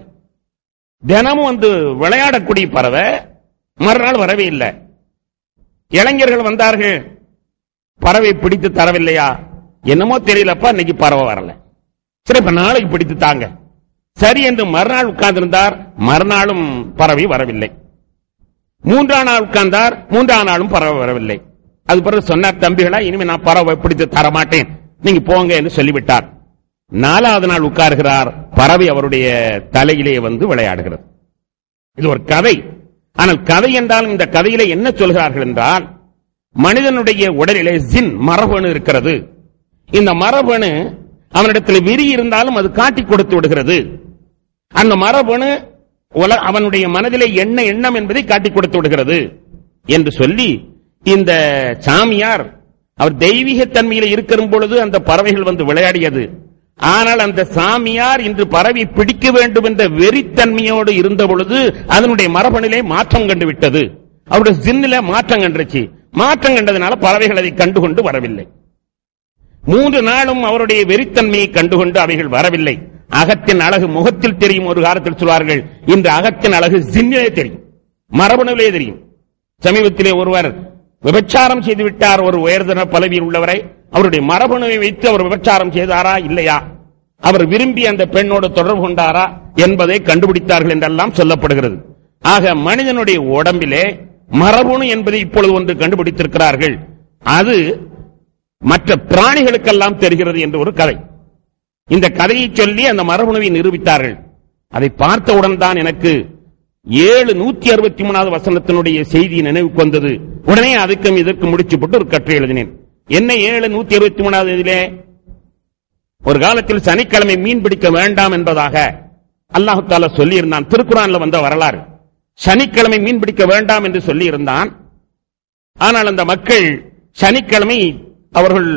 தினமும் வந்து விளையாடக்கூடிய பறவை மறுநாள் வரவே இல்லை. இளைஞர்கள் வந்தார்கள், பறவை பிடித்து தரவில்லையா, என்னமோ தெரியலப்பா, இன்னைக்கு பறவை வரல, சரி இப்ப நாளைக்கு பிடித்து தாங்க. சரி என்று மறுநாள் உட்கார்ந்திருந்தார். மறுநாளும் பறவை வரவில்லை. 3ஆம் நாள் உட்கார்ந்தார். 3ஆம் நாளும் பறவை வரவில்லை. அது பிறகு சொன்னார், தம்பிகளா, இனிமே நான் பறவை பிடித்து தர மாட்டேன், நீங்க போங்க என்று சொல்லிவிட்டார். 4வது நாள் உட்கார்கிறார். பறவை அவருடைய தலையிலே வந்து விளையாடுகிறது. இது ஒரு கதை. ஆனால் கதை என்றாலும் இந்த கதையிலே என்ன சொல்கிறார்கள் என்றால், மனிதனுடைய உடலிலே ஜின் மரபணு இருக்கிறது. இந்த மரபணு அவனிடத்தில் விரி இருந்தாலும் அது காட்டி கொடுத்து விடுகிறது. அந்த மரபணு அவனுடைய மனதிலே என்ன எண்ணம் என்பதை காட்டி கொடுத்து விடுகிறது என்று சொல்லி, இந்த சாமியார் அவர் தெய்வீக தன்மையில் இருக்கிற பொழுது அந்த பறவைகள் வந்து விளையாடியது. ஆனால் அந்த சாமியார் இன்று பறவை பிடிக்க வேண்டும் என்ற வெறித்தன்மையோடு இருந்த பொழுது அதனுடைய மரபணிலே மாற்றம் கண்டுவிட்டது. அவருடைய ஜின்னில மாற்றம் கண்டுச்சு. மாற்றம் கண்டதுனால பறவைகள் அதை கண்டுகொண்டு வரவில்லை. 3 நாளும் அவருடைய வெறித்தன்மையை கண்டுகொண்டு அவைகள் வரவில்லை. அகத்தின் அழகு முகத்தில் தெரியும். ஒரு காலத்தில் சொல்வார்கள், இன்று அகத்தின் அழகு ஜின்னிலே தெரியும், மரபணுவிலே தெரியும். சமீபத்திலே ஒருவர் விபச்சாரம் செய்து விட்டார். ஒரு உயர்தர பதவியில் உள்ளவரை அவருடைய மரபணுவை வைத்து அவர் விபச்சாரம் செய்தாரா இல்லையா, அவர் விரும்பி அந்த பெண்ணோடு தொடர்பு கொண்டாரா என்பதை கண்டுபிடித்தார்கள் என்றெல்லாம் சொல்லப்படுகிறது. ஆக மனிதனுடைய உடம்பிலே மரபணு என்பதை இப்பொழுது ஒன்று கண்டுபிடித்திருக்கிறார்கள். அது மற்ற பிராணிகளுக்கெல்லாம் தெரிகிறது என்று ஒரு கதை. இந்த கதையை சொல்லி அந்த மரபணுவை நிரூபித்தார்கள். அதை பார்த்தவுடன் தான் எனக்கு 163வது வசனத்தினுடைய செய்தி நினைவுக்கு வந்தது. உடனே அதுக்கும் இதற்கு முடிச்சு போட்டு ஒரு கட்டுரை எழுதினேன். என்ன 163வது இதிலே, ஒரு காலத்தில் சனிக்கிழமை மீன் பிடிக்க வேண்டாம் என்பதாக அல்லாஹ் தஆலா சொல்லி இருந்தான். திருக்குர்ஆன்ல வந்த வரலாறு. சனிக்கிழமை மீன் பிடிக்க வேண்டாம் என்று சொல்லி இருந்தான். ஆனால் அந்த மக்கள் சனிக்கிழமை அவர்கள்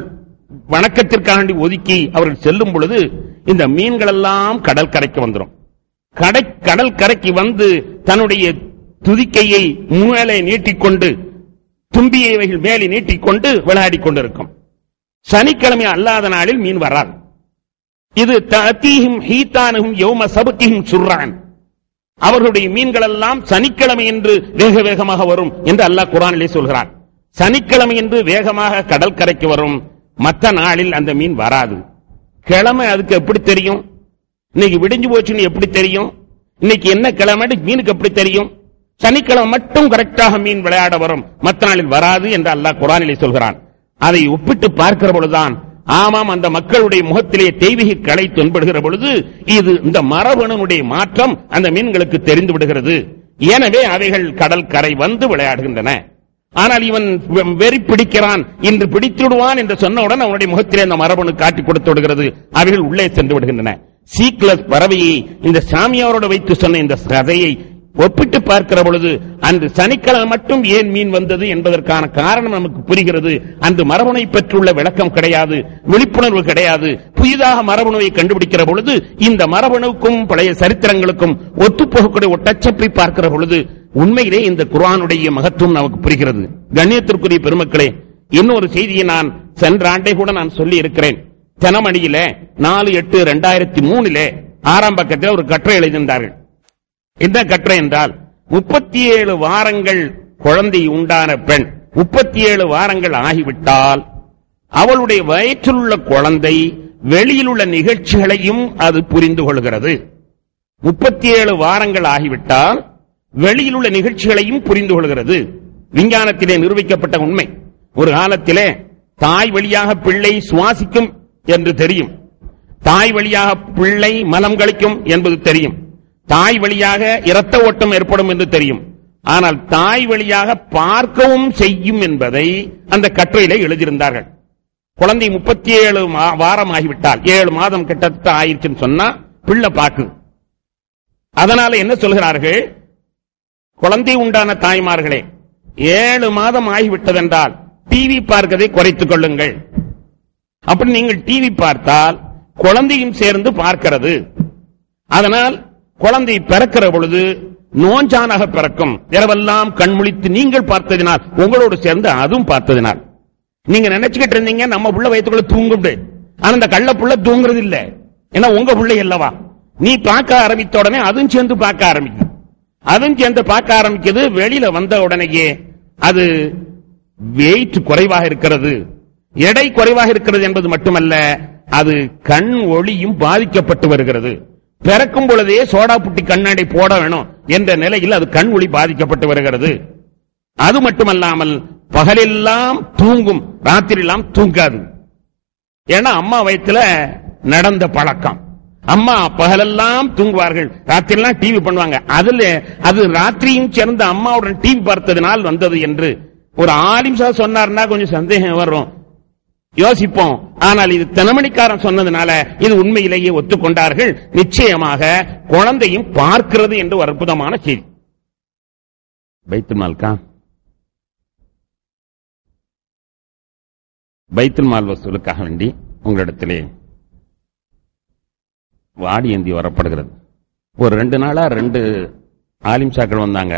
வணக்கத்திற்காண்டி ஒதுக்கி அவர்கள் செல்லும் பொழுது இந்த மீன்கள் எல்லாம் கடல் கரைக்கு வந்துடும். கடல் கரைக்கு வந்து தன்னுடைய துதிக்கையை மேலே நீட்டிக்கொண்டு, தும்பியை மேலே நீட்டிக்கொண்டு விளையாடி கொண்டிருக்கும். சனிக்கிழமை அல்லாத நாளில் மீன் வராது. இது தஅதீஹிம் ஹீதானுஹும் யௌம சபகிஹிம் சுர்ரான். அவர்களுடைய மீன்கள் எல்லாம் சனிக்கிழமை என்று வேக வேகமாக வரும் என்று அல்லாஹ் குர்ஆனிலே சொல்கிறார். சனிக்கிழமை என்று வேகமாக கடல் கரைக்கு வரும், மற்ற நாளில் அந்த மீன் வராது. கிழமை அதுக்கு எப்படி தெரியும்? இன்னைக்கு விடிஞ்சு போச்சுன்னு எப்படி தெரியும்? இன்னைக்கு என்ன கிழமை மீனுக்கு எப்படி தெரியும்? சனிக்கிழமை மட்டும் கரெக்டாக மீன் விளையாட வரும், மற்ற நாளில் வராது என்று அல்லாஹ் குர்ஆனிலே சொல்கிறான். அதை ஒப்பிட்டு பார்க்கிற பொழுதுதான், ஆமாம், அந்த மக்களுடைய முகத்திலே தெய்வீக கலை தென்படுகிற பொழுது இது இந்த மரபணுடைய மாற்றம் அந்த மீன்களுக்கு தெரிந்து விடுகிறது. எனவே அவைகள் கடல் கரை வந்து விளையாடுகின்றன. ஆனால் இவன் வெறி பிடிக்கிறான், இன்று பிடித்து விடுவான் என்று சொன்னவுடன் அவனுடைய முகத்திலே அந்த மரபணு காட்டி கொடுத்து விடுகிறது. அவைகள் உள்ளே சென்று விடுகின்றன. சீக்லஸ் பறவையை இந்த சாமியாரோடு வைத்து சொன்ன இந்த கதையை ஒப்பிட்டு பார்க்கிற பொழுது அன்று சனிக்கிழமை மட்டும் ஏன் மீன் வந்தது என்பதற்கான காரணம் நமக்கு புரிகிறது. அன்று மரபணுவை பெற்றுள்ள விளக்கம் கிடையாது, விழிப்புணர்வு கிடையாது. புதிதாக மரபணுவை கண்டுபிடிக்கிற பொழுது இந்த மரபணுக்கும் பழைய சரித்திரங்களுக்கும் ஒத்துப்போகக்கூடிய ஒரு டச்சப்பை பார்க்கிற பொழுது உண்மையிலே இந்த குர்ஆனுடைய மகத்துவம் நமக்கு புரிகிறது. கண்ணியத்திற்குரிய பெருமக்களே, இன்னொரு செய்தியை நான் சென்ற ஆண்டை கூட நான் சொல்லி இருக்கிறேன். தினமணியில 4/8/2003 6ஆம் பக்கத்தில் ஒரு கட்டுரை எழுதியிருந்தார்கள். இந்த கட்டுரை என்றால் 37 வாரங்கள் குழந்தை உண்டான பெண் 37 வாரங்கள் ஆகிவிட்டால் அவளுடைய வயிற்றில் உள்ள குழந்தை வெளியில் உள்ள நிகழ்ச்சிகளையும் அது புரிந்து கொள்கிறது. 37 வாரங்கள் ஆகிவிட்டால் வெளியில் உள்ள நிகழ்ச்சிகளையும் புரிந்து கொள்கிறது. விஞ்ஞானத்திலே நிரூபிக்கப்பட்ட உண்மை. ஒரு காலத்திலே தாய் வழியாக பிள்ளை சுவாசிக்கும் என்று தெரியும், தாய் வழியாக பிள்ளை மலம் கழிக்கும் என்பது தெரியும், தாய் வழியாக இரத்த ஓட்டம் ஏற்படும் என்று தெரியும். ஆனால் தாய் வழியாக பார்க்கவும் செய்யும் என்பதை அந்த கட்டுரையில எழுதியிருந்தார்கள். குழந்தை 37 வாரம் ஆகிவிட்டால் 7 மாதம் கிட்டத்தட்ட ஆயிடுச்சுன்னு சொன்னா பிள்ளை பாக்கு. அதனால என்ன சொல்கிறார்கள், குழந்தை உண்டான தாய்மார்களே 7 மாதம் ஆகிவிட்டதென்றால் டிவி பார்க்கதை குறைத்துக் கொள்ளுங்கள். அப்படி நீங்கள் டிவி பார்த்தால் குழந்தையும் சேர்ந்து பார்க்கிறது. அதனால் குழந்தை பிறக்கிற பொழுது நோஞ்சானாக பிறக்கும். இரவெல்லாம் கண்முழித்து நீங்கள் பார்த்ததினால் உங்களோடு சேர்ந்து அதுவும் பார்த்ததினால் நீங்க நினைச்சுக்கிட்டு இருந்தீங்க நம்ம புள்ள வயிற்றுக்குள்ள தூங்குது. ஆனா அந்த கள்ள புள்ள தூங்குறது இல்ல. ஏன்னா உங்க பிள்ளை அல்லவா. நீ பார்க்க ஆரம்பித்த உடனே அதுவும் சேர்ந்து பார்க்க ஆரம்பிக்கும். அதுவும் சேர்ந்து பார்க்க ஆரம்பிக்கிறது. வெளியில வந்த உடனேயே அது வெயிட் குறைவாக இருக்கிறது, எடை குறைவாக இருக்கிறது என்பது மட்டுமல்ல, அது கண் ஒளியும் பாதிக்கப்பட்டு வருகிறது. பிறக்கும் பொழுதே சோடா புட்டி கண்ணாடி போட வேணும் என்ற நிலையில் அது கண் ஒளி பாதிக்கப்பட்டு வருகிறது. அது மட்டுமல்லாமல் பகலெல்லாம் தூங்கும், ராத்திரி எல்லாம் தூங்காது. ஏன்னா அம்மா வயிற்றுல நடந்த பழக்கம். அம்மா பகலெல்லாம் தூங்குவார்கள், ராத்திரி எல்லாம் டிவி பண்ணுவாங்க. அதுல அது ராத்திரியும் சேர்ந்து அம்மாவுடன் டிவி பார்த்ததினால் வந்தது என்று ஒரு ஆலிம் சார் சொன்னார்னா கொஞ்சம் சந்தேகம் வரும், யோசிப்போம். ஆனால் இது தினமணிக்காரன் சொன்னதுனால இது உண்மையிலேயே ஒத்துக்கொண்டார்கள். நிச்சயமாக குழந்தையும் பார்க்கிறது என்று ஒரு அற்புதமான செய்தி. பைத்துல் மால்கா, பைத்துல் மால் வசூலுக்காக வேண்டி உங்களிடத்திலே வாடி ஏந்தி வரப்படுகிறது. ஒரு 2 நாளா 2 ஆலிம் சாக்கள் வந்தாங்க.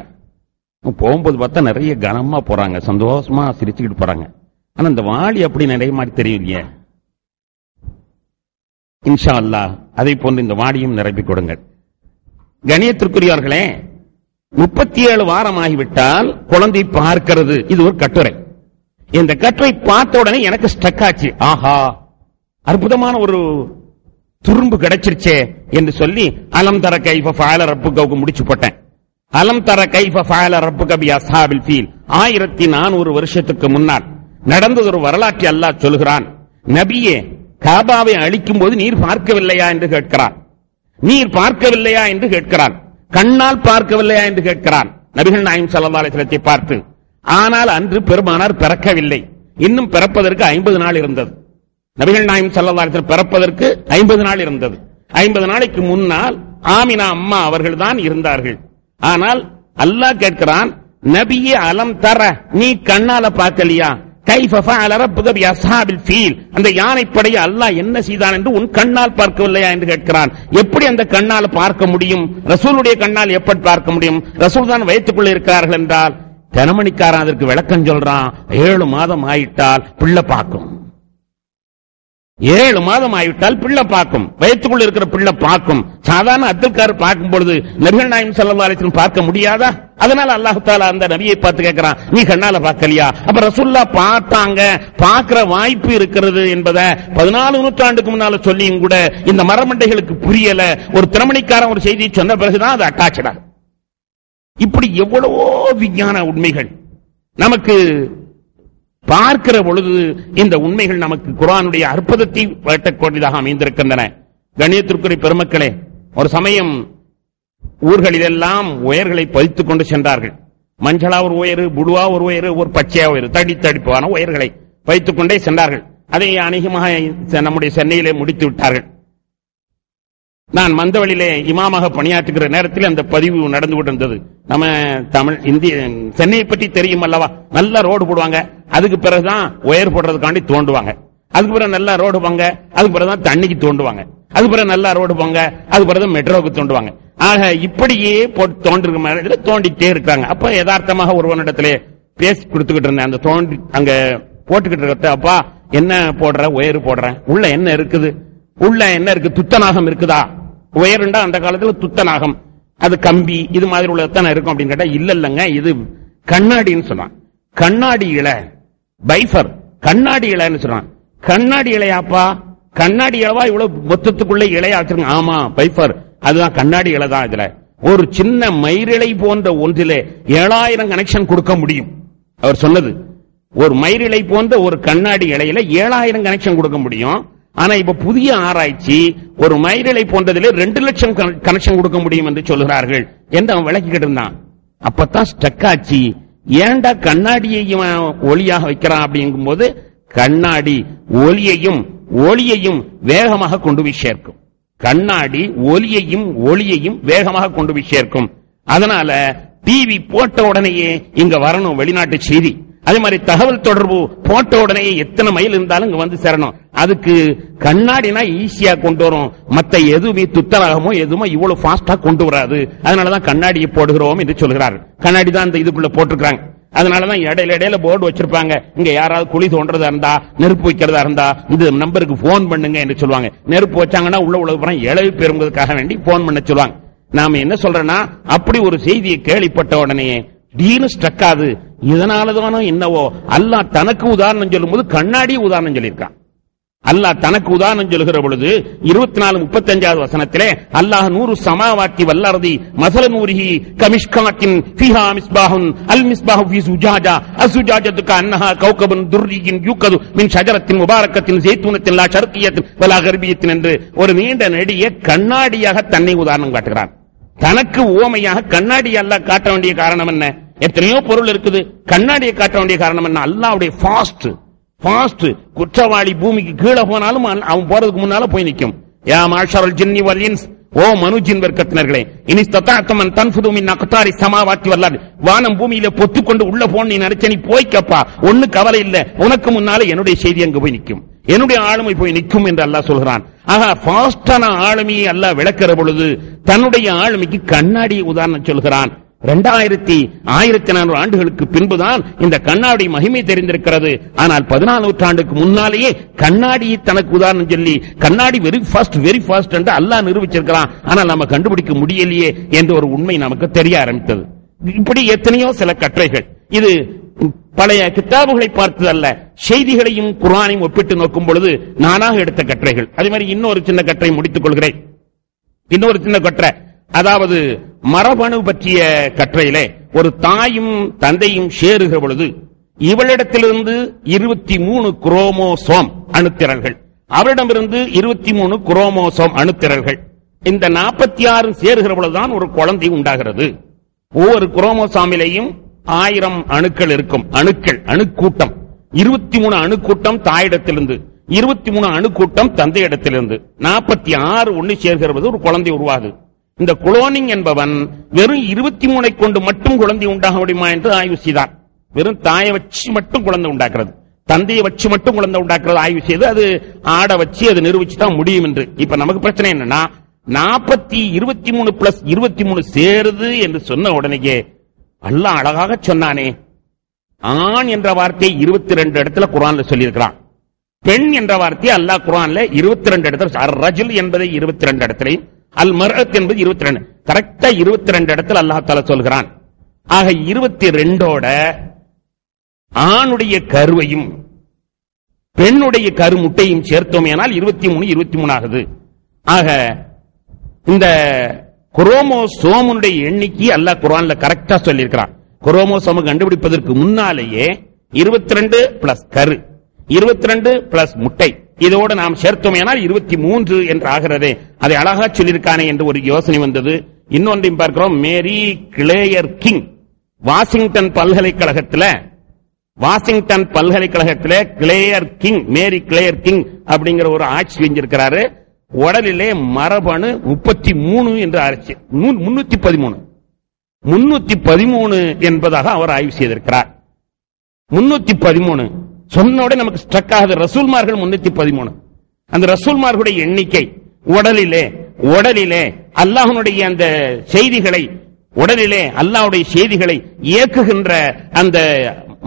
போகும்போது பார்த்தா நிறைய கனமா போறாங்க, சந்தோஷமா சிரிச்சுக்கிட்டு போறாங்க. ஆனா இந்த வாளி அப்படி நிறைய மாதிரி தெரியலையே. இன்ஷா அல்லாஹ் அதை போன்று இந்த வாடியும் நிரப்பி கொடுங்கள். கணியத்திற்குரியவர்களே, 37 வாரம் ஆகிவிட்டால் குழந்தை பார்க்கிறது. இது ஒரு கட்டுரை. இந்த கட்டுரை பார்த்த உடனே எனக்கு ஸ்டக் ஆச்சு. ஆஹா, அற்புதமான ஒரு துரும்பு கிடைச்சிருச்சே என்று சொல்லி அலம் தர கைஃப ஃபஅல ரப்புக முடிச்சு போட்டேன். அலம் தர கைஃப ஃபஅல ரப்புக பி அஸ்ஹாபில் ஃபீல் 1400 வருஷத்துக்கு முன்னால் நடந்தது ஒரு வரலாற்றை அல்லாஹ் சொல்கிறான். நபியே, காபாவை அழிக்கும் போது நீர் பார்க்கவில்லையா என்று கேட்கிறான். நீர் பார்க்கவில்லையா என்று கேட்கிறான். கண்ணால் பார்க்கவில்லையா என்று கேட்கிறான் நபிகள் நாயகம் ஸல்லல்லாஹு அலைஹி வஸல்லம் பார்த்து. ஆனால் அன்று பெருமானார் பிறக்கவில்லை. இன்னும் பிறப்பதற்கு 50 நாள் இருந்தது. நபிகள் நாயகம் ஸல்லல்லாஹு அலைஹி வஸல்லம் பிறப்பதற்கு 50 நாள் இருந்தது. 50 நாளைக்கு முன்னால் ஆமினா அம்மா அவர்கள் தான் இருந்தார்கள். ஆனால் அல்லாஹ் கேட்கிறான், நபியே அலம் தர, நீ கண்ணால பார்க்கலையா? கைஃப ஃபஅல ரப்புக பி அஸ்ஹாபில் ஃபீல், அந்த யானைப்படையை அல்லாஹ் என்ன செய்தான் என்று உன் கண்ணால் பார்க்கவில்லையா என்று கேட்கிறான். எப்படி அந்த கண்ணால் பார்க்க முடியும்? ரசூலுடைய கண்ணால் எப்படி பார்க்க முடியும்? ரசூல் தான் வயிற்றுக்குள்ள இருக்கிறார்கள் என்றால் தினமணிக்காரன் அதற்கு விளக்கம் சொல்றான். 7 மாதம் ஆயிட்டால் பிள்ளை பார்க்கும். 7 மாதம் ஆகிவிட்டால் பிள்ளை பார்க்கும், வயிற்றுக்குள்ள இருக்கிற பிள்ளை பார்க்கும். சாதாரண அப்துல்கார் பார்க்கும் பொழுது நபிகள் நாயகம் ஸல்லல்லாஹு அலைஹி வஸல்லம் பார்க்க முடியாதா? அதனால அல்லாஹ் தஆலா அந்த நபியை பார்த்து கேட்கிறான், நீ கண்ணால பார்க்கலையா? அப்ப ரசூலுல்லாஹ் பார்த்தாங்க, பார்க்கிற வாய்ப்பு இருக்கிறது என்பதை 14 நூற்றாண்டுக்கு முன்னால சொல்லியும் கூட இந்த மரமண்டைகளுக்கு புரியல. ஒரு திறமணிக்காரன் ஒரு செய்தியை சொன்ன பிறகுதான் அது அட்டாச்சடா. இப்படி எவ்வளவோ விஞ்ஞான உண்மைகள் நமக்கு பார்க்கிற பொழுது இந்த உண்மைகள் நமக்கு குர்ஆனுடைய அற்புதத்தை வேட்டக்கூடியதாக அமைந்திருக்கின்றன. கண்ணியத்திற்குரிய பெருமக்களே, ஒரு சமயம் ஊர்களிலெல்லாம் உயர்களை பதித்துக் கொண்டு சென்றார்கள். மஞ்சளா ஒரு உயர், புடுவா ஒரு உயர், ஒரு பச்சையா உயர், தடித்தடிப்பான உயர்களை வைத்துக் கொண்டே சென்றார்கள். அதை அநேகமாக நம்முடைய சென்னையிலே முடித்து விட்டார்கள். நான் மந்தவெளியிலே இமாமாக பணியாற்றுகிற நேரத்தில் அந்த பதிவு நடந்து கொண்டிருந்தது. நம்ம தமிழ் இந்திய சென்னையை பற்றி தெரியும் அல்லவா? நல்ல ரோடு போடுவாங்க, அதுக்கு பிறகுதான் உயர் போடுறதுக்காண்டி தோண்டுவாங்க. அதுக்கு பிறகு நல்லா ரோடு போங்க, அதுக்கு பிறகுதான் தண்ணிக்கு தோண்டுவாங்க. அதுக்கு பிறகு நல்லா ரோடு போங்க, அதுக்கு பிறகு மெட்ரோவுக்கு தோண்டுவாங்க. ஆக இப்படியே போட்டு தோன்றிருக்க தோண்டிட்டே இருக்காங்க. அப்ப யதார்த்தமாக ஒருவனிடத்திலே பேசி கொடுத்துக்கிட்டு இருந்தேன். அந்த தோண்டி அங்க போட்டுக்கிட்டு இருக்க, அப்பா என்ன போடுற? உயர் போடுறேன். உள்ள என்ன இருக்குது? உள்ள என்ன இருக்கு? துத்தநாகம் இருக்குதா? உயர்ண்டா அந்த காலத்துல துத்தநாகம், அது கம்பி இது மாதிரி உள்ளதான இருக்கும் அப்படின்னு கேட்டா, இல்ல இல்லங்க இது கண்ணாடின்னு சொன்னான். கண்ணாடி இலை, பைஃபர், கண்ணாடி இலைன்னு சொன்னான். கண்ணாடி இலையாப்பா? கண்ணாடி இலவா இவ்வளவு மொத்தத்துக்குள்ள இலையா வச்சிருக்க? ஆமா பைஃபர், அதுதான் கண்ணாடி இலை தான். இதுல ஒரு சின்ன மயிரிழை போன்ற ஒன்றிலே 7000 கனெக்ஷன் கொடுக்க முடியும். அவர் சொன்னது, ஒரு மயிரிழை போன்ற ஒரு கண்ணாடி இலையில 7000 கனெக்ஷன் கொடுக்க முடியும். ஆனா இப்ப புதிய ஆராய்ச்சி ஒரு மயிரிழை போன்றதிலே 2 லட்சம் கனெக்ஷன் கொடுக்க முடியும் என்று சொல்கிறார்கள் என்று அவன் விளக்கிக்கிட்டு இருந்தான். அப்பதான் ஸ்டக் ஆச்சு. ஏண்டா கண்ணாடியையும் ஒளியாக வைக்கிறான் அப்படிங்கும் போது, கண்ணாடி ஒளியையும் வேகமாக கொண்டு போய் சேர்க்கும். கண்ணாடி ஒளியையும் வேகமாக கொண்டு போய் சேர்க்கும். அதனால டிவி போட்ட உடனேயே இங்க வரணும் வெளிநாட்டு செய்தி. அதே மாதிரி தகவல் தொடர்பு போட்ட உடனே எத்தனை மைல் இருந்தாலும் இங்க வந்து சேரணும். அதுக்கு கண்ணாடினா ஈஸியா கொண்டு வரும். மத்த எதுவுமே துத்தராகமோ எதுவுமோ இவ்வளவு ஃபாஸ்டா கொண்டு வராது. அதனாலதான் கண்ணாடியை போடுகிறோம் என்று சொல்கிறார். கண்ணாடி தான் இந்த இதுக்குள்ள போட்டிருக்காங்க. அதனாலதான் இடையில போர்டு வச்சிருப்பாங்க. இங்க யாராவது குழி தோன்றதா இருந்தா, நெருப்பு வைக்கிறதா இருந்தா இந்த நம்பருக்கு போன் பண்ணுங்க என்று சொல்லுவாங்க. நெருப்பு வச்சாங்கன்னா உள்ள இழவு பெறுவதற்காக வேண்டி போன் பண்ண சொல்லுவாங்க. நாம என்ன சொல்றேன்னா, அப்படி ஒரு செய்தியை கேள்விப்பட்ட உடனே டீனு ஸ்டக்காது. இதனாலதானோ என்னவோ அல்லாஹ் தனக்கு உதாரணம் சொல்லும் போது கண்ணாடி உதாரணம் சொல்லியிருக்கான். அல்லாஹ் தனக்கு உதாரணம் சொல்லுகிற பொழுது 24:35 வசனத்திலே அல்லாஹ் நூறு சமாவாத்தி வல்லர்தி மஸல நூரிஹி கமிஷ்காத்தின் ஃபீஹா மிஸ்பாஹுன் அல் மிஸ்பாஹு ஃபீ சுஜாஜா அஸ்ஸுஜாஜத்து கஅன்னஹா கௌகபுன் துர்ரியின் யூகது மின் ஷஜரத்தின் முபாரக்கத்தின் ஸைத்தூனத்தின் லா ஷர்கியத்தின் வலா கர்பியத்தின் என்று ஒரு நீண்ட நெடிய கண்ணாடியாக தன்னை உதாரணம் காட்டுகிறான். தனக்கு உவமையாக கண்ணாடி அல்லாஹ் காட்ட வேண்டிய காரணம் என்ன? எத்தனையோ பொருள் இருக்குது. கண்ணாடியை காட்ட வேண்டிய காரணம் என்ன? அல்லாஹ்வுடைய ஃபாஸ்ட். குற்றவாளி பூமிக்கு கீழே போனாலும் அவன் போறதுக்கு முன்னால போய் நிற்கும். யா மாஷரல் ஜின்னி வல் இன்ஸ், ஓ மனுஜின் வர்க்கத்தினர்களே, இனிஸ்ததாத்தும் அன் தன்ஃபுது மின் அக்தாரி ஸமாவாத்தி வல் அர்த், வானம் பூமியில பொத்துக்கொண்டு உள்ள போன் நீ நினைச்ச நீ போய்க்கப்பா, ஒண்ணு கவலை இல்ல, உனக்கு முன்னால என்னுடைய செய்தி அங்க போய் நிற்கும், என்னுடைய ஆளுமை போய் நிற்கும் என்று அல்லாஹ் சொல்கிறான். ஆக ஃபாஸ்டான ஆளுமையை அல்லாஹ் விளக்கிற பொழுது தன்னுடைய ஆளுமைக்கு கண்ணாடியை உதாரணம் சொல்கிறான். 1400 ஆண்டுகளுக்கு பின்புதான் இந்த கண்ணாடி மகிமை தெரிந்திருக்கிறது. ஆனால் 14 நூற்றாண்டுக்கு முன்னாலேயே கண்ணாடியை தனக்கு உதாரணம் சொல்லி கண்ணாடி வெரி ஃபாஸ்ட் என்று அல்லாஹ் நிரூபிச்சிருக்கிறான். ஆனால் நம்ம கண்டுபிடிக்க முடியலையே என்ற ஒரு உண்மை நமக்கு தெரிய ஆரம்பித்தது. இப்படி எத்தனையோ சில கட்டுரைகள், இது பழைய கிதாபுகளை பார்த்ததல்ல, செய்திகளையும் குர்ஆனையும் ஒப்பிட்டு நோக்கும் பொழுது நானாக எடுத்த கட்டுரைகள். அதே மாதிரி இன்னொரு சின்ன கட்டுரை முடித்துக் கொள்கிறேன். இன்னொரு சின்ன கட்டுரை, அதாவது மரபணு பற்றிய கட்டுரையிலே ஒரு தாயும் தந்தையும் சேருகிற பொழுது இவளிடத்திலிருந்து 23 குரோமோசோம் அணுத்திரள்கள், அவரிடமிருந்து 23 குரோமோசோம் அணுத்திரள்கள், இந்த 46 சேருகிற பொழுதுதான் ஒரு குழந்தை உண்டாகிறது. ஒவ்வொரு குரோமோசாமிலேயும் 1000 அணுக்கள் இருக்கும். அணுக்கூட்டம் 23 அணுக்கூட்டம் தாயிடத்திலிருந்து, 23 அணுக்கூட்டம் தந்தையிடத்திலிருந்து, 46 ஒன்று சேர்கிறது, ஒரு குழந்தை உருவாகுது. இந்த குளோனிங் என்பவன் வெறும் 23 கொண்டு மட்டும் குழந்தை உண்டாக முடியுமா என்று ஆய்வு செய்தார். வெறும் தாயை வச்சு மட்டும் குழந்தை உண்டாக்குறது, தந்தையை வச்சு மட்டும் குழந்தை உண்டாக்குறது ஆய்வு செய்து அது ஆடை வச்சு அது நிரூபிச்சுதான் முடியும் என்று. இப்ப நமக்கு பிரச்சனை என்னன்னா, 23 பிளஸ் 23 சேருது என்று சொன்ன உடனேயே அல்லாஹ் அழகாக சொன்னானே, ஆண் என்ற வார்த்தை 22 இடத்துல குர்ஆன்ல சொல்லியிருக்கிறான். பெண் என்ற வார்த்தை அல்லாஹ் குர்ஆன்ல 22 இடத்துல, அர்-ரஜுல் என்பதை 22 இடத்திலையும், அல் மர்அத் என்பது 22, கரெக்டா 22 இடத்துல அல்லாஹ் தஆலா சொல்கிறான். ஆக 22ஓட ஆணுடைய கருவையும் பெண்ணுடைய கருமுட்டையும் சேர்த்தோமேனால் 23 ஆகுது. ஆக இந்த குரோமோசோமுடைய எண்ணிக்கை அல்லாஹ் குர்ஆன்ல கரெக்டா சொல்லியிருக்கிறான். குரோமோசோம் கண்டுபிடிப்பதற்கு முன்னாலேயே 22 பிளஸ் கரு, 22 பிளஸ் முட்டை, இதோடு நாம் சேர்த்தோமேனால் 23 என்று ஆகிறதே. அதை அழகா சொல்லியிருக்கானே என்று ஒரு யோசனை வந்தது. இன்னொன்றையும் பார்க்கிறோம். மேரி கிளேயர் கிங் வாஷிங்டன் பல்கலைக்கழகத்தில் கிளேயர் கிங், மேரி கிளேயர் கிங் அப்படிங்கிற ஒரு ஆட்சி செஞ்சிருக்கிறாரு. உடலிலே மரபணு 33 என்று ஆட்சி, 313 என்பதாக அவர் ஆய்வு செய்திருக்கிறார். 313 சொன்னோட நமக்கு ஸ்ட்ரக் ஆகுது. ரசூல்மார்கள் 313. அந்த ரசூல்மார்களுடைய எண்ணிக்கை உடலிலே அல்லாஹ்வுடைய அந்த செய்திகளை, உடலிலே அல்லாஹ்வுடைய செய்திகளை இயக்குகின்ற அந்த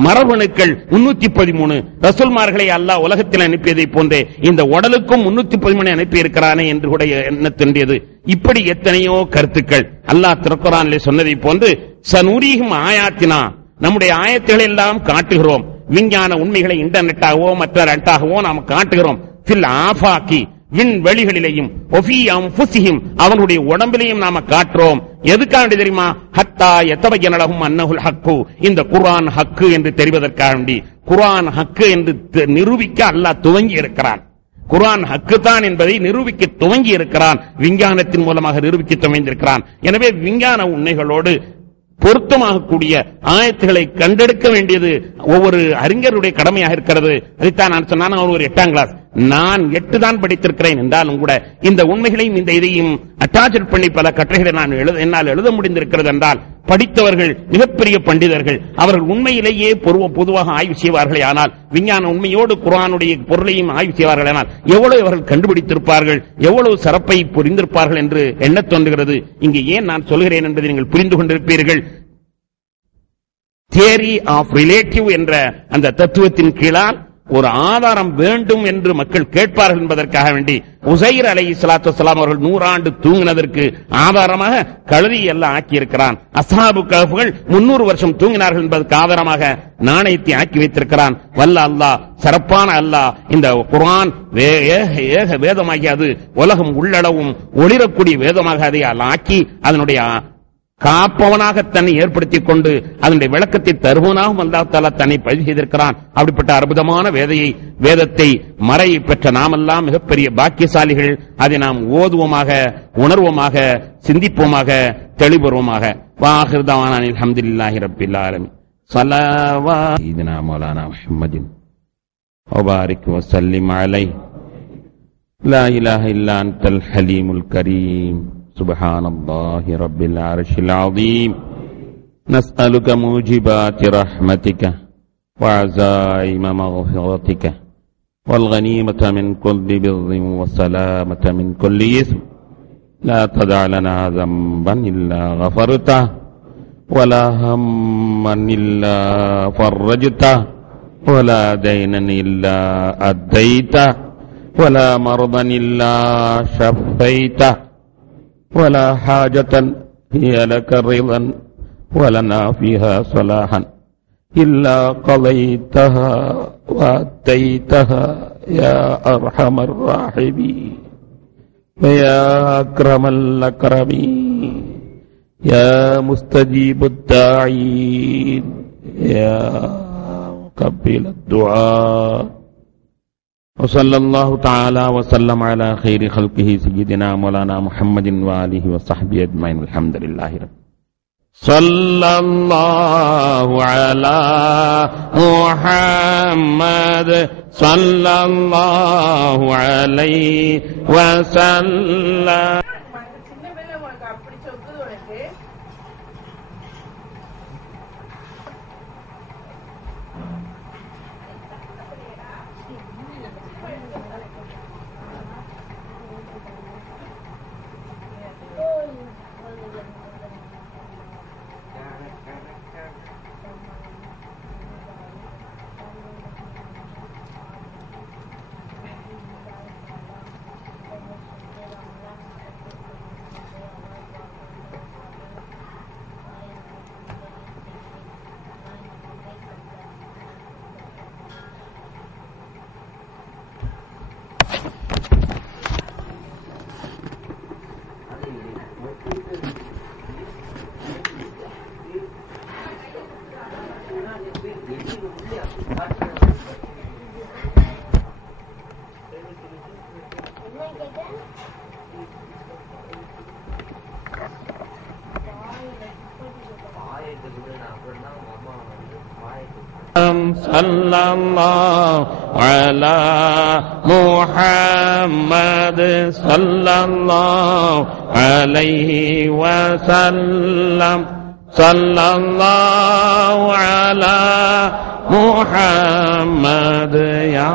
மரபணுக்கள் 313. ரசூல்மார்களை அல்லாஹ் உலகத்தில் அனுப்பியதை போன்றே இந்த உடலுக்கும் 313 அனுப்பி இருக்கிறானே என்று கூட என்ன தோன்றியது. இப்படி எத்தனையோ கருத்துக்கள் அல்லாஹ் திருக்குர்ஆனிலே சொன்னதை போன்று சனுரீஹிம் ஆயாத்தினா, நம்முடைய ஆயத்துகளை எல்லாம் காட்டுகிறோம். விஞ்ஞான உண்மைகளை இன்டர்நெட்டாகவோ மற்ற நெட்டாகவோ நாம் காட்டுகிறோம். ஃபில் ஆஃபாகி, விண்வெளிகளிலேயும், ஒஃபீ அன்ஃபுஸிஹிம், அவனுடைய உடம்பிலையும் நாம காட்டுறோம். எதுக்காக தெரியுமா? ஹத்தா யதபய்யன லஹும் அன்னஹுல் ஹக்கு, இந்த குர்ஆன் ஹக்கு என்று தெரிவதற்காக வேண்டி, குர்ஆன் ஹக்கு என்று நிரூபிக்க அல்லாஹ் துவங்கி இருக்கிறான். குர்ஆன் ஹக்குதான் என்பதை நிரூபிக்க துவங்கி இருக்கிறான். விஞ்ஞானத்தின் மூலமாக நிரூபிக்க துவங்கியிருக்கிறான். எனவே விஞ்ஞான உண்மைகளோடு பொருத்தமாகக்கூடிய ஆயத்துகளை கண்டெடுக்க வேண்டியது ஒவ்வொரு அறிஞருடைய கடமையாக இருக்கிறது. அதைத்தான் நான் சொன்னான். அவர் ஒரு 8ஆம் கிளாஸ், நான் 8 தான் படித்திருக்கிறேன் என்றாலும் கூட இந்த உண்மைகளையும் இந்த இதையும் அட்டாச் பண்ணி பல கட்டுரைகளை என்னால் எழுத முடிந்திருக்கிறது என்றால் படித்தவர்கள், மிகப்பெரிய பண்டிதர்கள், அவர்கள் உண்மையிலேயே பொதுவாக ஆய்வு செய்வார்களே. ஆனால் விஞ்ஞான உண்மையோடு குர்ஆனுடைய பொருளையும் ஆய்வு செய்வார்கள். ஆனால் எவ்வளவு அவர்கள் கண்டுபிடித்திருப்பார்கள், எவ்வளவு சிறப்பை புரிந்திருப்பார்கள் என்று எண்ணத் தோன்றுகிறது. இங்கே ஏன் நான் சொல்கிறேன் என்பதை நீங்கள் புரிந்து கொண்டிருப்பீர்கள். தியரி ஆஃப் ரிலேட்டிவ் என்ற அந்த தத்துவத்தின் கீழால் ஒரு ஆதாரம் வேண்டும் என்று மக்கள் கேட்பார்கள் என்பதற்காக வேண்டி உசைர் அலைஹிஸ்ஸலாத்து வஸ்ஸலாம் அவர்கள் 100 ஆண்டு தூங்கினதற்கு ஆதாரமாக கழுதி எல்லாம் ஆக்கியிருக்கிறான். அஸ்ஹாபு கஹ்ஃப்கள் 300 வருஷம் தூங்கினார்கள் என்பதற்கு ஆதாரமாக நாணயத்தை ஆக்கி வைத்திருக்கிறான். வல்ல அல்லாஹ், சிறப்பான அல்லாஹ் இந்த குர்ஆன் ஏக வேதமாகி அது உலகம் உள்ளளவும் ஒளிரக்கூடிய வேதமாக அதை ஆக்கி அதனுடைய காப்பவனாக தன்னை ஏற்படுத்திக் கொண்டு அதனுடைய விளக்கத்தை தருவனாகவும் அல்லாஹ் தஆலா தன்னை பதிவு செய்திருக்கிறான். அப்படிப்பட்ட அற்புதமான வேதத்தை மறையை பெற்ற நாமெல்லாம் மிகப்பெரிய பாக்கியசாலிகள். அதை நாம் ஓதுவோமாக, உணர்வோமாக, சிந்திப்போமாக, தெளிவுறுவோமாக. வாஹிர் தஅவானா அல்ஹம்துலில்லாஹி ரப்பில் ஆலமீன். ஸலவா சய்யிதினா மௌலானா முஹம்மதின் வபாரிக் வஸல்லிம் அலைஹி. லா இலாஹ இல்லா அன்தல் ஹலீமுல் கரீம். سبحان الله رب العرش العظيم. نسألك موجبات رحمتك وعزائم مغفرتك والغنيمة من كل بر والسلامة من كل إثم. لا تدع لنا ذنبا إلا غفرته ولا هما إلا فرجته ولا دينا إلا أديته ولا مرضا إلا شفيته ولا حاجة هي لك رضا ولنا فيها صلاحا إلا قضيتها وأتيتها يا أرحم الراحمين ويا أكرم الأكرمين يا مستجيب الداعين يا مقبل الدعاء. وصلى الله تعالى وسلم على خير خلقه سيدنا مولانا محمد وآله وصحبه أجمعين. الحمد لله رب. صلى الله على محمد صلى الله عليه وسلم. صلى الله على محمد صلى الله عليه وسلم. صلى الله على محمد يا